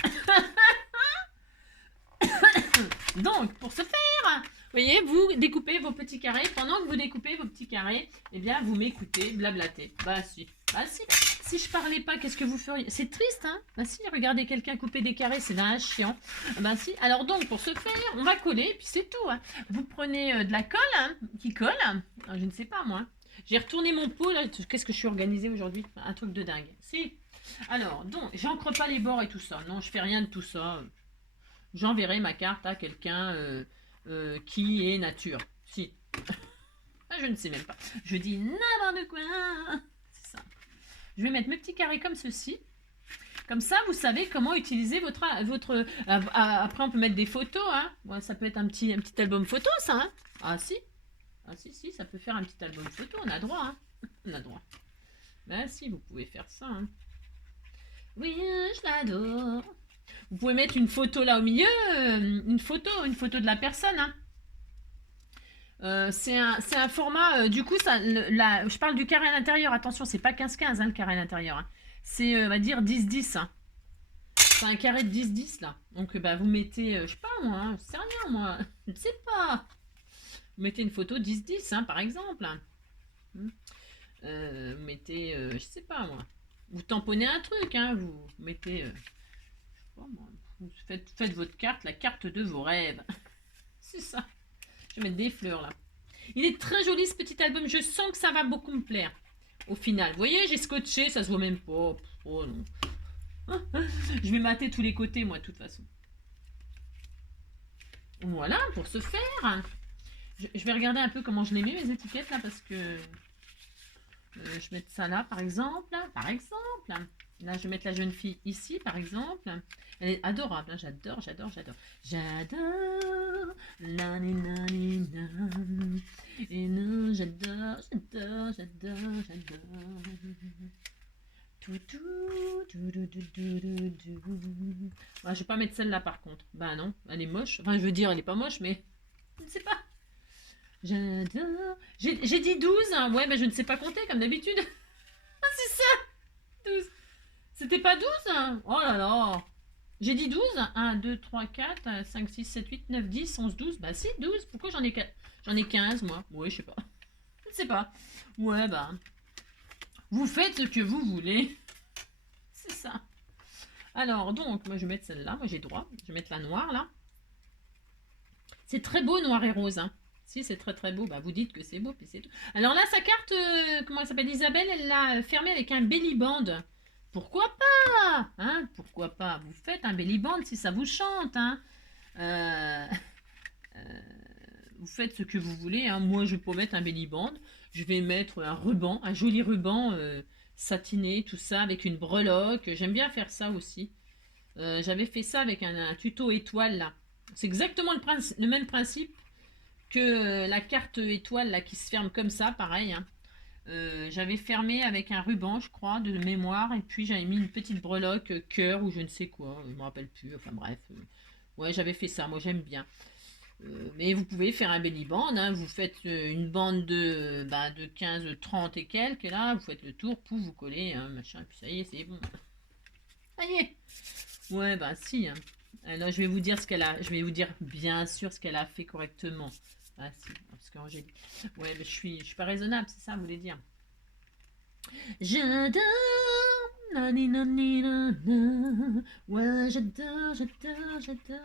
Donc, pour ce faire, vous voyez, vous découpez vos petits carrés. Pendant que vous découpez vos petits carrés, eh bien, vous m'écoutez blablater. Bah si. Bah si. Si je parlais pas, qu'est-ce que vous feriez? C'est triste, hein? Bah si, regardez quelqu'un couper des carrés, c'est d'un chiant. Bah si. Alors donc, pour ce faire, on va coller, puis c'est tout. Hein. Vous prenez de la colle, hein, qui colle. Alors, je ne sais pas, moi. J'ai retourné mon pot, là. Qu'est-ce que je suis organisée aujourd'hui? Un truc de dingue. Si. Alors, donc, j'encre pas les bords et tout ça. Non, je fais rien de tout ça. J'enverrai ma carte à quelqu'un qui est nature. Si. Je ne sais même pas. Je dis n'importe quoi. C'est ça. Je vais mettre mes petits carrés comme ceci. Comme ça, vous savez comment utiliser votre après, on peut mettre des photos. Hein. Ouais, ça peut être un petit album photo, ça. Hein. Ah si. Ah si, ça peut faire un petit album photo. On a droit. Hein. On a droit. Ben si, vous pouvez faire ça. Hein. Oui, je l'adore. Vous pouvez mettre une photo là au milieu, une photo de la personne. Hein. C'est un format, du coup, ça, je parle du carré à l'intérieur, attention, c'est pas 15-15 hein, le carré à l'intérieur. Hein. C'est, on va dire, 10-10. Hein. C'est un carré de 10-10 là. Donc, bah, vous mettez, je sais pas moi, hein, je sais rien moi, je ne sais pas. Vous mettez une photo 10-10, hein, par exemple. Hmm. Vous mettez, je sais pas moi, vous tamponnez un truc, hein, vous mettez, je sais pas moi, vous faites votre carte, la carte de vos rêves. C'est ça. Je vais mettre des fleurs là. Il est très joli ce petit album, je sens que ça va beaucoup me plaire. Au final, vous voyez, j'ai scotché, ça se voit même pas. Oh non. Je vais mater tous les côtés moi de toute façon. Voilà, pour ce faire. Je vais regarder un peu comment je les mets mes étiquettes là parce que je vais mettre ça là par exemple. Par exemple. Là, je vais mettre la jeune fille ici, par exemple. Elle est adorable. Hein. J'adore, j'adore, j'adore. J'adore. Nani, nani, nan. Et non, j'adore, j'adore, j'adore, j'adore. Tout, tout, tout, tout, tout, tout, tout. Ah, je vais pas mettre celle-là, par contre. Bah non, elle est moche. Enfin, je veux dire, elle est pas moche, mais je ne sais pas. J'adore. J'ai dit 12. Hein. Ouais, mais je ne sais pas compter, comme d'habitude. Ah, c'est ça, 12. C'était pas 12 hein. Oh là là. J'ai dit 12. 1, 2, 3, 4, 5, 6, 7, 8, 9, 10, 11, 12. Bah si, 12. Pourquoi j'en ai 4? J'en ai 15 moi. Ouais, je sais pas. Je ne sais pas. Ouais, bah. Vous faites ce que vous voulez. C'est ça. Alors, donc, moi je vais mettre celle-là. Moi j'ai droit. Je vais mettre la noire là. C'est très beau, noir et rose. Hein. Si c'est très très beau, bah vous dites que c'est beau, puis c'est tout. Alors là, sa carte, comment elle s'appelle, Isabelle, elle l'a fermée avec un belly band. Pourquoi pas hein? Pourquoi pas? Vous faites un belly band si ça vous chante. Hein. Euh, euh, vous faites ce que vous voulez. Hein. Moi, je vais pas mettre un belly band. Je vais mettre un ruban, un joli ruban satiné, tout ça, avec une breloque. J'aime bien faire ça aussi. J'avais fait ça avec un tuto étoile là. C'est exactement le même principe que la carte étoile là qui se ferme comme ça, pareil. Hein. J'avais fermé avec un ruban, je crois, de mémoire, et puis j'avais mis une petite breloque cœur ou je ne sais quoi, je me rappelle plus. Enfin bref, ouais, j'avais fait ça. Moi, j'aime bien. Mais vous pouvez faire un belly band. Hein, vous faites une bande de 15, 30 et quelques là. Vous faites le tour, pouf, vous collez, hein, machin, et puis ça y est, c'est bon. Ça y est. Ouais, bah si. Hein. Alors, je vais vous dire ce qu'elle a. Je vais vous dire bien sûr ce qu'elle a fait correctement. Ah si, parce que j'ai. Ouais, mais je suis pas raisonnable, c'est ça, vous voulez dire. J'adore. Nani, nani, nana. Ouais, j'adore, j'adore, j'adore.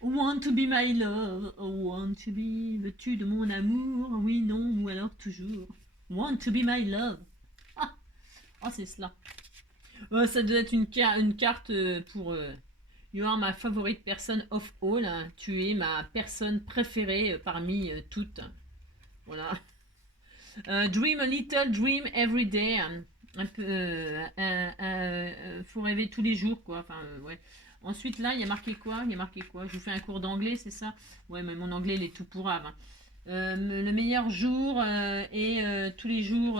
Want to be my love, oh, want to be, veux-tu de mon amour, oui, non, ou alors toujours. Want to be my love. Ah, oh, c'est cela. Ça doit être une carte pour You are my favorite person of all. Hein. Tu es ma personne préférée parmi toutes. Voilà. Dream a little dream every day. Un peu, faut rêver tous les jours, quoi. Enfin, ouais. Ensuite, là, il y a marqué quoi? Il y a marqué quoi? Je vous fais un cours d'anglais, c'est ça? Ouais, mais mon anglais, il est tout pourrave. Hein. Le meilleur jour et tous les jours,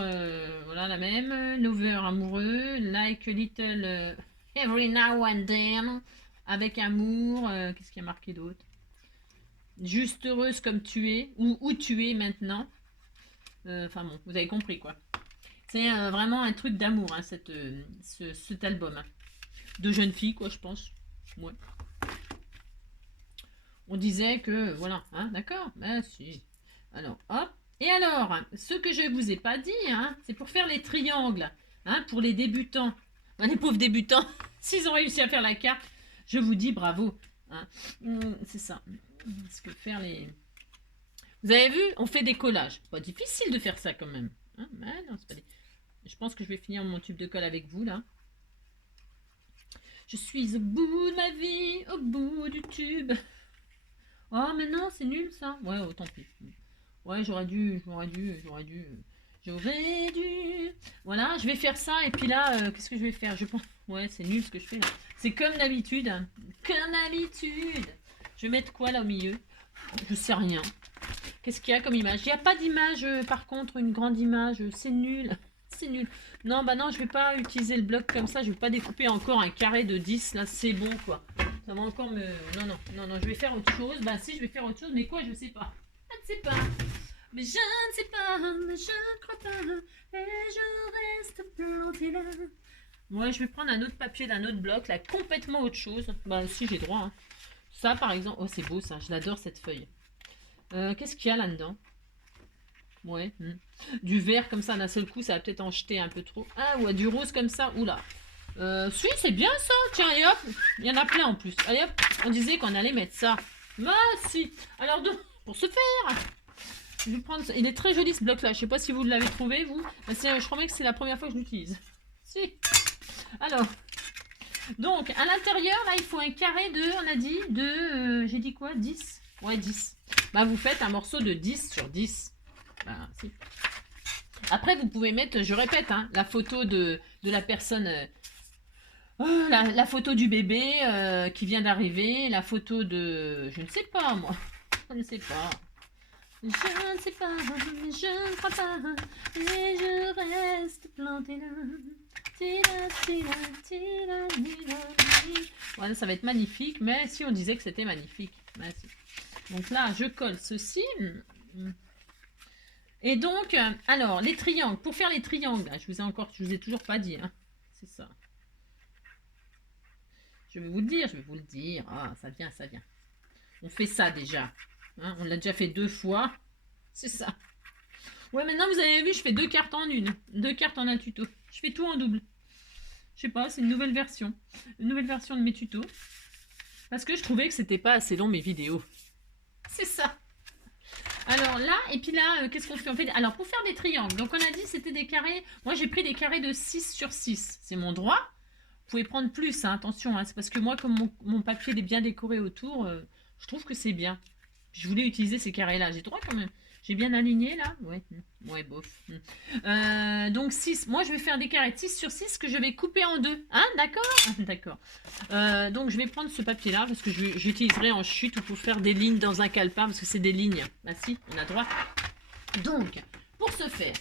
voilà la même. Lover amoureux, like a little every now and then, avec amour. Qu'est-ce qu'il y a marqué d'autre? Juste heureuse comme tu es, ou où tu es maintenant. Enfin bon, vous avez compris quoi. C'est vraiment un truc d'amour, hein, cet album. Hein. De jeune fille, quoi, je pense. Ouais. On disait que, voilà, hein, d'accord? Ben si. Alors, hop. Et alors, ce que je ne vous ai pas dit, hein, c'est pour faire les triangles, hein, pour les débutants. Les pauvres débutants, s'ils ont réussi à faire la carte, je vous dis bravo. Hein. C'est ça. Parce que faire les... Vous avez vu, on fait des collages. Pas difficile de faire ça quand même. Hein, non, c'est pas des... Je pense que je vais finir mon tube de colle avec vous, là. Je suis au bout de ma vie, au bout du tube. Oh, mais non, c'est nul, ça. Ouais, oh, tant pis. Ouais, j'aurais dû. Voilà, je vais faire ça, et puis là, qu'est-ce que je vais faire? Je pense... Ouais, c'est nul ce que je fais, là. C'est comme d'habitude. Comme d'habitude. Je vais mettre quoi, là, au milieu? Je sais rien. Qu'est-ce qu'il y a comme image? Il n'y a pas d'image, par contre, une grande image. C'est nul. C'est nul. Non, bah non, je vais pas utiliser le bloc comme ça. Je vais pas découper encore un carré de 10. Là, c'est bon, quoi. Ça va encore me... Non, non, non, non, je vais faire autre chose. Bah si, je vais faire autre chose. Mais quoi, je sais pas. Je ne sais pas. Mais je ne sais pas, mais je ne crois pas. Et je reste plantée là. Ouais, je vais prendre un autre papier d'un autre bloc, là, complètement autre chose. Bah si, j'ai droit, hein. Ça, par exemple... Oh, c'est beau, ça. Je l'adore, cette feuille. Qu'est-ce qu'il y a là-dedans? Ouais. Du vert comme ça d'un seul coup, ça va peut-être en jeter un peu trop. Ah ouais, du rose comme ça. Oula. Si, c'est bien ça. Tiens, et hop. Il y en a plein en plus. Allez hop. On disait qu'on allait mettre ça. Bah si. Alors donc, pour ce faire, je vais prendre... Il est très joli ce bloc là. Je sais pas si vous l'avez trouvé, vous. Je crois bien que c'est la première fois que je l'utilise. Si. Alors. Donc, à l'intérieur, là, il faut un carré de, on a dit, de... j'ai dit quoi? 10. Ouais, 10. Bah, vous faites un morceau de 10 sur 10. Ben, si. Après, vous pouvez mettre, je répète, hein, la photo de la personne, la photo du bébé qui vient d'arriver, la photo de... Je ne sais pas, moi. Je ne sais pas. Je ne sais pas, je ne crois pas, et je reste plantée là. Voilà, ça va être magnifique, mais si on disait que c'était magnifique. Ben, si. Donc là, je colle ceci. Et donc, alors, les triangles. Pour faire les triangles, je vous ai toujours pas dit. Hein. C'est ça. Je vais vous le dire, je vais vous le dire. Ah, ça vient, ça vient. On fait ça déjà. Hein, on l'a déjà fait 2 fois. C'est ça. Ouais, maintenant, vous avez vu, je fais 2 cartes en une. 2 cartes en un tuto. Je fais tout en double. Je sais pas, c'est une nouvelle version. Une nouvelle version de mes tutos. Parce que je trouvais que c'était pas assez long, mes vidéos. C'est ça. Alors là, et puis là, qu'est-ce qu'on fait? On fait... Alors, pour faire des triangles, donc on a dit c'était des carrés. Moi, j'ai pris des carrés de 6 sur 6. C'est mon droit. Vous pouvez prendre plus, hein, attention. Hein, c'est parce que moi, comme mon papier est bien décoré autour, je trouve que c'est bien. Je voulais utiliser ces carrés-là. J'ai droit quand même. J'ai bien aligné là? Ouais, ouais, bof. Donc 6. Moi, je vais faire des carrés de 6 sur 6 que je vais couper en deux. Hein, d'accord? D'accord. Donc, je vais prendre ce papier-là parce que j'utiliserai en chute ou pour faire des lignes dans un calepin parce que c'est des lignes. Bah si, on a droit. Donc, pour ce faire,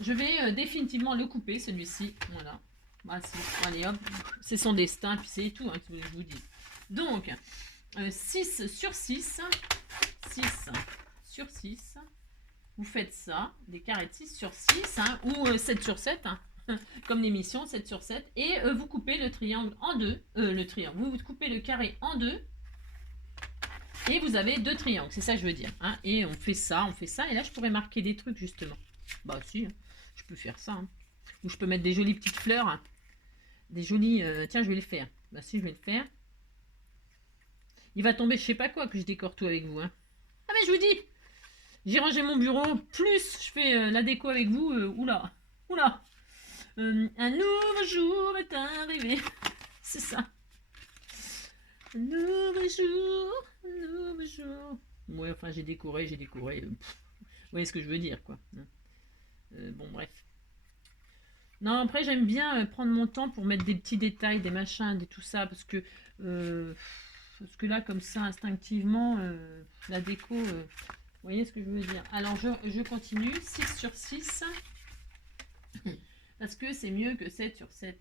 je vais définitivement le couper, celui-ci. Voilà. Bah si, allez hop. C'est son destin, puis c'est tout, hein, que je vous dis. Donc, 6 sur 6. 6 sur 6. Vous faites ça, des carrés de 6 sur 6, hein, ou 7 sur 7, hein, comme l'émission, 7 sur 7. Et vous coupez le triangle en deux. Le triangle, vous coupez le carré en deux. Et vous avez 2 triangles, c'est ça que je veux dire. Hein, et on fait ça. Et là, je pourrais marquer des trucs, justement. Bah si, hein, je peux faire ça. Hein. Ou je peux mettre des jolies petites fleurs. Hein, des jolies... tiens, je vais le faire. Bah si, je vais le faire. Il va tomber je sais pas quoi que je décore tout avec vous. Hein. Ah mais je vous dis, j'ai rangé mon bureau, plus je fais la déco avec vous, oula, oula. Un nouveau jour est arrivé, c'est ça. Un nouveau jour, un nouveau jour. Ouais, enfin j'ai décoré. Vous voyez ce que je veux dire, quoi. Bon, bref. Non, après j'aime bien prendre mon temps pour mettre des petits détails, des machins, des tout ça, parce que là, comme ça, instinctivement, la déco... vous voyez ce que je veux dire? Alors, je continue. 6 sur 6. Parce que c'est mieux que 7 sur 7.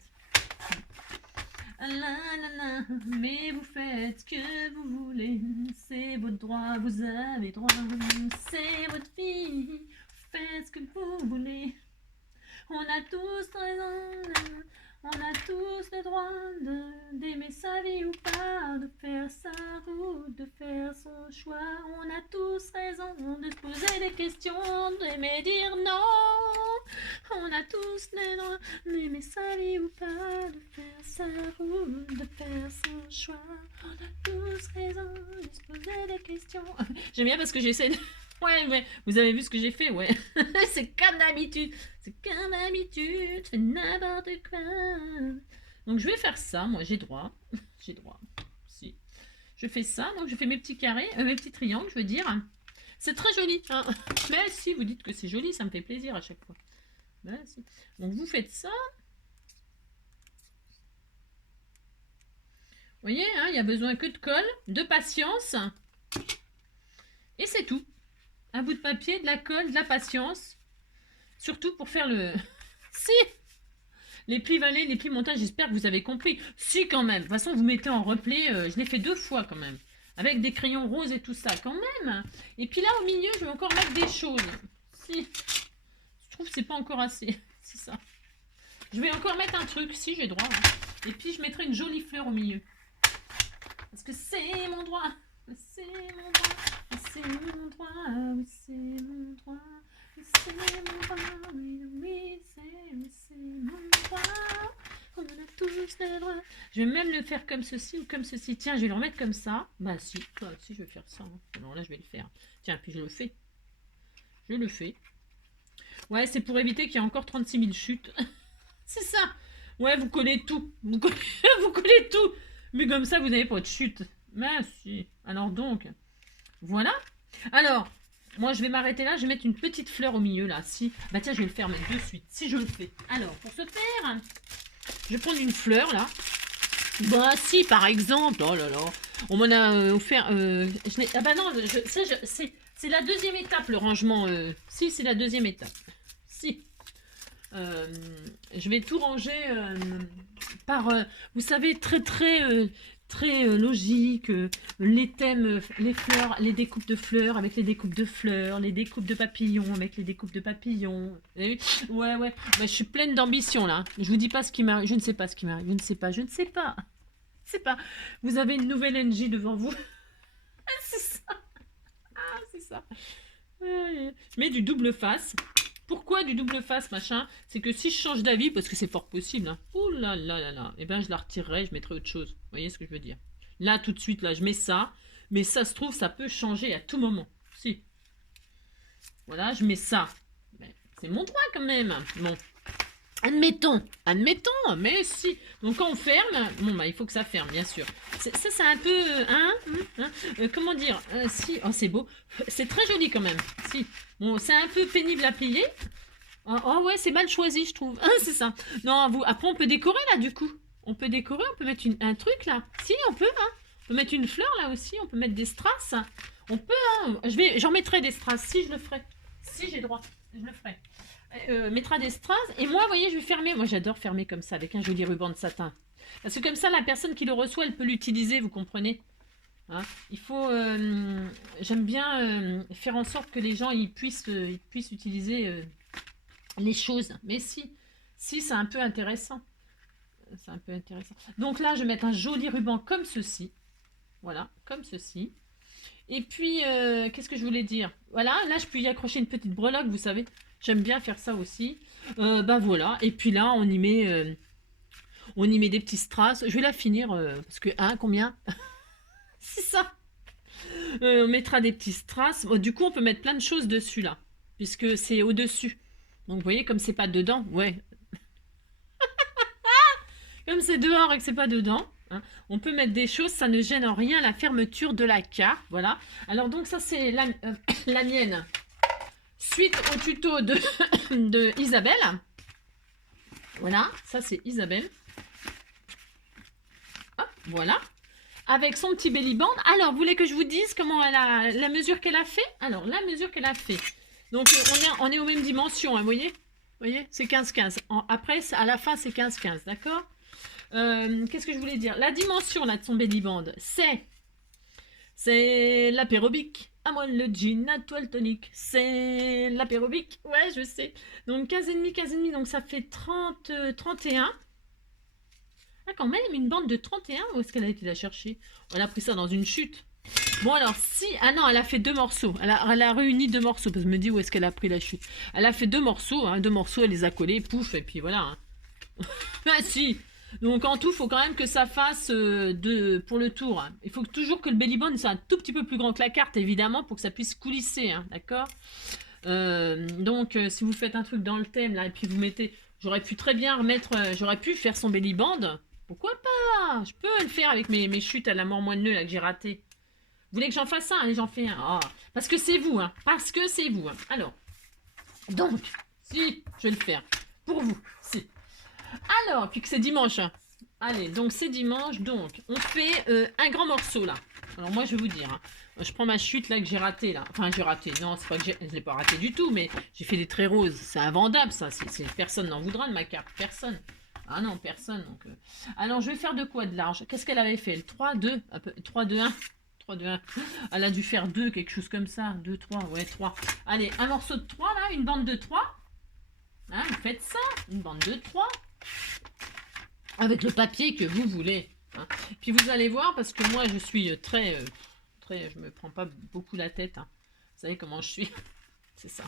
Mais vous faites ce que vous voulez. C'est votre droit, vous avez droit. C'est votre vie. Faites ce que vous voulez. On a tous raison. On a tous le droit d'aimer sa vie ou pas, de faire sa route, de faire son choix. On a tous raison de se poser des questions, d'aimer dire non. On a tous le droit d'aimer sa vie ou pas, de faire sa route, de faire son choix. On a tous raison de se poser des questions. J'aime bien parce que j'essaie de... Ouais, mais vous avez vu ce que j'ai fait, ouais. C'est comme d'habitude. C'est comme d'habitude. Je fais n'importe quoi. Donc, je vais faire ça. Moi, j'ai droit. J'ai droit. Si. Je fais ça. Donc, je fais mes petits carrés, mes petits triangles, je veux dire. C'est très joli. Hein. Mais si vous dites que c'est joli, ça me fait plaisir à chaque fois. Ben, si. Donc, vous faites ça. Vous voyez, hein, il n'y a besoin que de colle, de patience. Et c'est tout. Un bout de papier, de la colle, de la patience. Surtout pour faire le... Si les plis vallées, les plis montagnes, j'espère que vous avez compris. Si, quand même. De toute façon, vous mettez en replay. Je l'ai fait 2 fois, quand même. Avec des crayons roses et tout ça, quand même. Et puis là, au milieu, je vais encore mettre des choses. Si. Je trouve que c'est pas encore assez. C'est ça. Je vais encore mettre un truc, si j'ai droit. Hein. Et puis, je mettrai une jolie fleur au milieu. Parce que c'est mon droit. C'est mon droit. C'est mon droit. Oui, c'est mon droit. C'est mon droit. Oui, c'est mon droit. On a tous le droit. Je vais même le faire comme ceci ou comme ceci. Tiens, je vais le remettre comme ça. Bah si, si je vais faire ça. Hein. Alors là, je vais le faire. Tiens, puis je le fais. Je le fais. Ouais, c'est pour éviter qu'il y ait encore 36 000 chutes. C'est ça. Ouais, vous collez tout. Vous collez tout. Mais comme ça, vous n'avez pas de chute. Mais si. Alors donc, voilà. Alors, moi, je vais m'arrêter là. Je vais mettre une petite fleur au milieu, là. Si. Bah tiens, je vais le faire mettre de suite. Si je le fais. Alors, pour ce faire, je vais prendre une fleur, là. Bah si, par exemple. Oh là là. On m'en a offert... ah bah non, c'est la deuxième étape, le rangement. Si, c'est la deuxième étape. Si. Je vais tout ranger par, vous savez, très logique. Les thèmes, les fleurs, les découpes de fleurs avec les découpes de fleurs, les découpes de papillons avec les découpes de papillons. Ouais, ouais. Bah, je suis pleine d'ambition là. Je vous dis pas ce qui m'arrive. Je ne sais pas ce qui m'arrive. Je ne sais pas. C'est pas. Vous avez une nouvelle NJ devant vous. C'est ça. Ah, c'est ça. Je mets du double face. Pourquoi du double face, machin? C'est que si je change d'avis, parce que c'est fort possible, hein, ouh là là là là, et ben je la retirerai, je mettrai autre chose. Vous voyez ce que je veux dire? Là, tout de suite, là, je mets ça, mais ça se trouve, ça peut changer à tout moment. Si. Voilà, je mets ça. C'est mon droit quand même. Bon. Admettons, mais si. Donc quand on ferme, bon bah il faut que ça ferme, bien sûr. Ça c'est un peu, comment dire, si, oh c'est beau, c'est très joli quand même. Si, bon c'est un peu pénible à plier. Oh ouais, c'est mal choisi je trouve. C'est ça. Non, après on peut décorer là du coup. On peut décorer, on peut mettre un truc là. Si on peut, hein. On peut mettre une fleur là aussi. On peut mettre des strass. On peut, hein. J'en mettrai des strass si je le ferai. Si j'ai droit, je le ferai. Mettra des strass et moi vous voyez je vais fermer, moi j'adore fermer comme ça avec un joli ruban de satin parce que comme ça la personne qui le reçoit elle peut l'utiliser, vous comprenez, hein. Il faut j'aime bien faire en sorte que les gens ils puissent utiliser les choses, mais si c'est un peu intéressant, donc là je vais mettre un joli ruban comme ceci, voilà, comme ceci. Et puis, qu'est-ce que je voulais dire? Voilà, là, je peux y accrocher une petite breloque, vous savez. J'aime bien faire ça aussi. Bah voilà. Et puis là, on y met des petits strass. Je vais la finir, parce que, hein, combien? C'est ça. On mettra des petits strass. Bon, du coup, on peut mettre plein de choses dessus, là. Puisque c'est au-dessus. Donc, vous voyez, comme c'est pas dedans, ouais. Comme c'est dehors et que c'est pas dedans. Hein, on peut mettre des choses, ça ne gêne en rien la fermeture de la carte. Voilà. Alors donc ça c'est la mienne. Suite au tuto de Isabelle. Voilà, ça c'est Isabelle. Hop, voilà. Avec son petit belly band. Alors, vous voulez que je vous dise comment la mesure qu'elle a fait? Alors, la mesure qu'elle a fait. Donc, on est aux mêmes dimensions, hein, vous voyez, c'est 15-15. Après, à la fin, c'est 15-15, d'accord? Qu'est-ce que je voulais dire? La dimension là de son belly band, c'est l'apérobique. À moi le gin, à toi le tonique. C'est l'apérobique. Ouais, je sais. Donc 15,5, donc ça fait 30, 31. Ah, quand même, une bande de 31. Où est-ce qu'elle a été la chercher? Elle a pris ça dans une chute. Bon, alors, si... Ah non, elle a fait 2 morceaux. Elle a réuni 2 morceaux. Parce que je me dis où est-ce qu'elle a pris la chute. Elle a fait 2 morceaux. Hein, 2 morceaux, elle les a collés. Pouf, et puis voilà. Hein. Ah si. Donc en tout, il faut quand même que ça fasse pour le tour. Hein. Il faut toujours que le belly band soit un tout petit peu plus grand que la carte, évidemment, pour que ça puisse coulisser. Hein, d'accord? Donc, si vous faites un truc dans le thème, là, et puis vous mettez... J'aurais pu très bien remettre... J'aurais pu faire son belly band. Pourquoi pas? Je peux le faire avec mes chutes à la mort moelleux là que j'ai raté. Vous voulez que j'en fasse un? Allez, j'en fais un. Oh, parce que c'est vous, hein. Parce que c'est vous. Hein. Alors, donc, si, je vais le faire. Pour vous, si. Alors, puis que c'est dimanche. Hein. Allez, donc c'est dimanche, donc on fait un grand morceau là. Alors moi je vais vous dire, hein, je prends ma chute là que j'ai ratée là. Enfin j'ai raté, non c'est pas que je l'ai pas raté du tout, mais j'ai fait des traits roses. C'est invendable ça, personne n'en voudra de ma carte, personne. Ah non, personne. Donc, alors je vais faire de quoi de large? Qu'est-ce qu'elle avait fait? Le 3, 2, 3, 2, 1. 3, 2, 1. Elle a dû faire 2, quelque chose comme ça. 2, 3, ouais 3. Allez, un morceau de 3 là, une bande de 3. Hein, vous faites ça, une bande de 3. Avec le papier que vous voulez. Hein. Puis vous allez voir, parce que moi je suis très, je me prends pas beaucoup la tête. Hein. Vous savez comment je suis. C'est ça.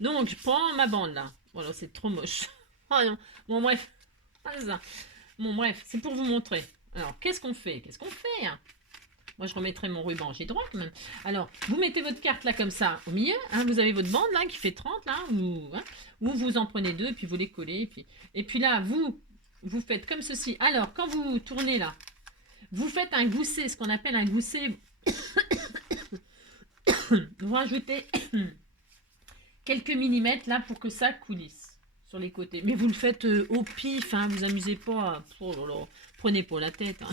Donc je prends ma bande là. Voilà, c'est trop moche. Oh non. Bon bref. Ah, ça. Bon bref, c'est pour vous montrer. Alors qu'est-ce qu'on fait? Qu'est-ce qu'on fait hein? Moi je remettrai mon ruban, j'ai droit quand même. Alors vous mettez votre carte là comme ça au milieu. Hein, vous avez votre bande là qui fait 30 là. Ou vous en prenez deux, puis vous les collez. Et puis là, vous faites comme ceci. Alors, quand vous tournez là, vous faites un gousset, ce qu'on appelle un gousset. Vous rajoutez quelques millimètres là pour que ça coulisse sur les côtés. Mais vous le faites au pif, hein, vous amusez pas. Oh là là, prenez pas la tête. Hein.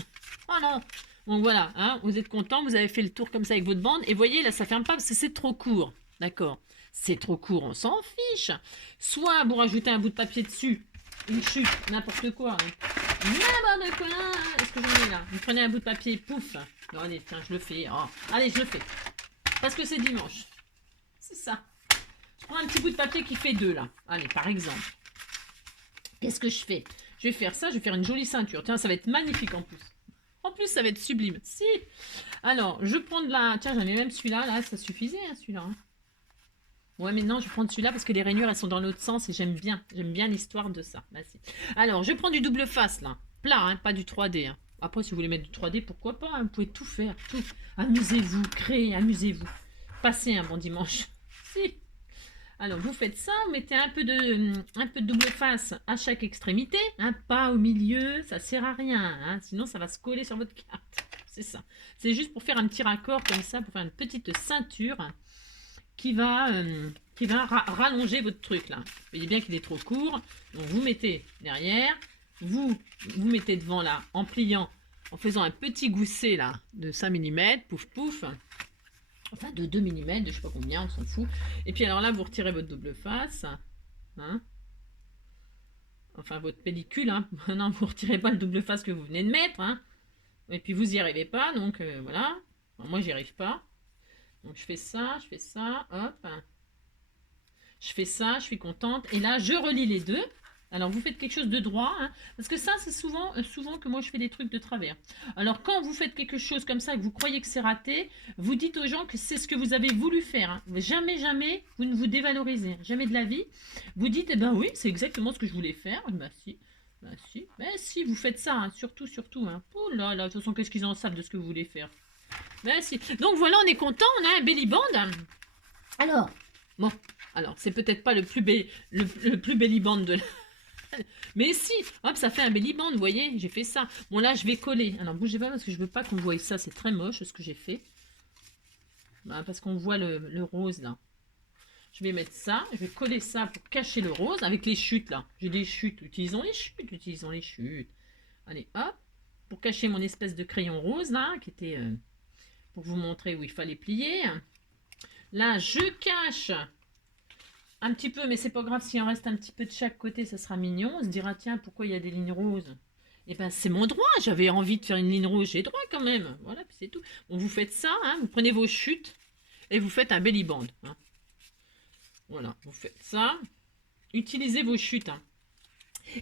Oh non. Donc voilà, hein, vous êtes content, vous avez fait le tour comme ça avec votre bande. Et voyez, là, ça ferme pas parce que c'est trop court. D'accord? C'est trop court, on s'en fiche. Soit vous rajoutez un bout de papier dessus. Une chute, n'importe quoi. N'importe quoi. Est-ce que j'en ai là? Vous prenez un bout de papier, pouf. Non, allez, tiens, je le fais. Oh. Allez, je le fais. Parce que c'est dimanche. C'est ça. Je prends un petit bout de papier qui fait 2 là. Allez, par exemple. Qu'est-ce que je fais? Je vais faire ça, je vais faire une jolie ceinture. Tiens, ça va être magnifique en plus. En plus, ça va être sublime. Si. Alors, je prends de la... Tiens, j'en ai même celui-là. Là, ça suffisait, hein, celui-là. Hein. Ouais, mais non, je prends celui-là parce que les rainures, elles sont dans l'autre sens et j'aime bien. J'aime bien l'histoire de ça. Bah, si. Alors, je prends du double face, là. Plat, hein, pas du 3D. Hein. Après, si vous voulez mettre du 3D, pourquoi pas hein, vous pouvez tout faire, tout. Amusez-vous, créez, amusez-vous. Passez un bon dimanche. Si. Alors, vous faites ça, vous mettez un peu de double face à chaque extrémité. Hein, pas au milieu, ça sert à rien. Hein, sinon, ça va se coller sur votre carte. C'est ça. C'est juste pour faire un petit raccord comme ça, pour faire une petite ceinture qui va rallonger votre truc là. Vous voyez bien qu'il est trop court. Donc vous mettez derrière, vous mettez devant là en pliant, en faisant un petit gousset là de 5 mm, pouf pouf. Enfin de 2 mm, de je sais pas combien, on s'en fout. Et puis alors là, vous retirez votre double face. Hein, enfin votre pellicule. Hein. Non, vous retirez pas le double face que vous venez de mettre. Hein. Et puis vous n'y arrivez pas, donc voilà. Alors, moi j'y arrive pas. Donc je fais ça, hop. Je fais ça, je suis contente. Et là, je relie les deux. Alors, vous faites quelque chose de droit. Hein, parce que ça, c'est souvent que moi, je fais des trucs de travers. Alors, quand vous faites quelque chose comme ça et que vous croyez que c'est raté, vous dites aux gens que c'est ce que vous avez voulu faire. Hein. Jamais, jamais, vous ne vous dévalorisez. Jamais de la vie. Vous dites, eh ben oui, c'est exactement ce que je voulais faire. Bah si. Bah si. Bah si, vous faites ça. Hein. Surtout, surtout. Hein. Oh là là, de toute façon, qu'est-ce qu'ils en savent de ce que vous voulez faire? Ben si. Donc voilà, on est content, on a un belly band. Alors, bon, alors c'est peut-être pas le plus belly band de la... Mais si, hop, ça fait un belly band, vous voyez, j'ai fait ça. Bon là, je vais coller. Alors bougez pas parce que je veux pas qu'on voie ça, c'est très moche ce que j'ai fait. Ben, parce qu'on voit le rose là. Je vais mettre ça, je vais coller ça pour cacher le rose avec les chutes là. J'ai des chutes, utilisons les chutes, utilisons les chutes. Allez, hop, pour cacher mon espèce de crayon rose là, qui était... pour vous montrer où il fallait plier. Là, je cache un petit peu, mais c'est pas grave s'il en reste un petit peu de chaque côté, ça sera mignon. On se dira, tiens, pourquoi il y a des lignes roses? Eh ben, c'est mon droit, j'avais envie de faire une ligne rose, j'ai droit quand même. Voilà, puis c'est tout. Bon, vous faites ça, hein, vous prenez vos chutes et vous faites un belly band. Hein. Voilà, vous faites ça. Utilisez vos chutes. Hein.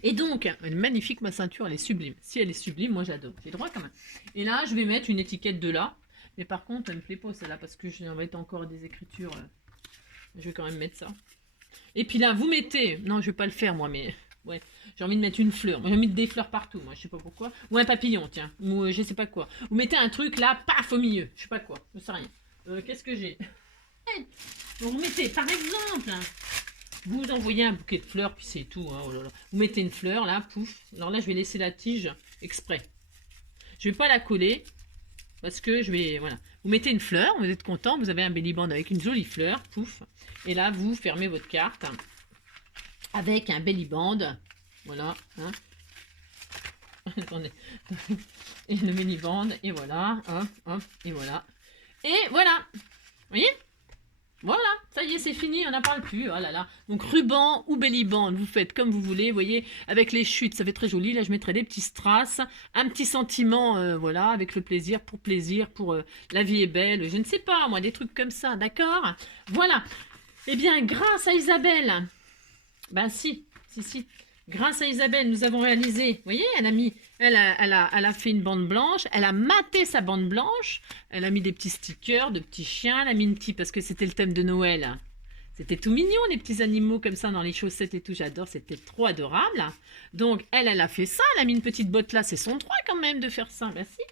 Et donc, elle est magnifique, ma ceinture, elle est sublime. Si elle est sublime, moi j'adore, j'ai droit quand même. Et là, je vais mettre une étiquette de là. Mais par contre, elle me plaît pas celle-là parce que j'en vais être encore des écritures. Je vais quand même mettre ça. Et puis là, vous mettez... Non, je vais pas le faire moi, mais... Ouais, j'ai envie de mettre une fleur. Moi, j'ai envie de des fleurs partout, moi, je sais pas pourquoi. Ou un papillon, tiens. Ou je sais pas quoi. Vous mettez un truc là, paf, au milieu. Je sais pas quoi, je sais rien. Qu'est-ce que j'ai? Vous mettez, par exemple... Vous envoyez un bouquet de fleurs, puis c'est tout. Hein, oh là là. Vous mettez une fleur là, pouf. Alors là, je vais laisser la tige exprès. Je vais pas la coller. Parce que je vais, voilà. Vous mettez une fleur, vous êtes content, vous avez un belly band avec une jolie fleur, pouf. Et là, vous fermez votre carte avec un belly band. Voilà. Hein. Attendez. Et le mini-band, et voilà, hop, hop, et voilà. Et voilà. Vous voyez? Voilà, ça y est, c'est fini, on n'en parle plus. Oh là là. Donc ruban ou bellyband, vous faites comme vous voulez, vous voyez, avec les chutes, ça fait très joli. Là, je mettrai des petits strass, un petit sentiment, voilà, avec le plaisir, la vie est belle, je ne sais pas, moi, des trucs comme ça, d'accord? Voilà. Eh bien, grâce à Isabelle, ben si, grâce à Isabelle, nous avons réalisé, vous voyez, elle a fait une bande blanche, elle a maté sa bande blanche, elle a mis des petits stickers, de petits chiens, elle a mis une petite, parce que c'était le thème de Noël. C'était tout mignon, les petits animaux comme ça dans les chaussettes et tout, j'adore, c'était trop adorable. Donc, elle a fait ça, elle a mis une petite botte là, c'est son droit quand même de faire ça, ben si.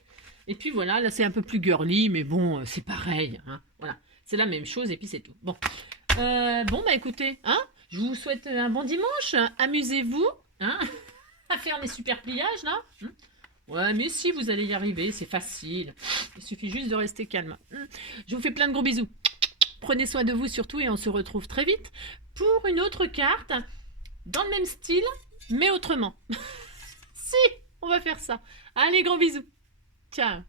Et puis voilà, là c'est un peu plus girly, mais bon, c'est pareil, hein, voilà. C'est la même chose et puis c'est tout. Bon, bah écoutez, hein, je vous souhaite un bon dimanche. Amusez-vous, hein, à faire les super pliages là. Ouais, mais si vous allez y arriver, c'est facile. Il suffit juste de rester calme. Je vous fais plein de gros bisous. Prenez soin de vous surtout et on se retrouve très vite pour une autre carte dans le même style, mais autrement. Si, on va faire ça. Allez, gros bisous. Ciao.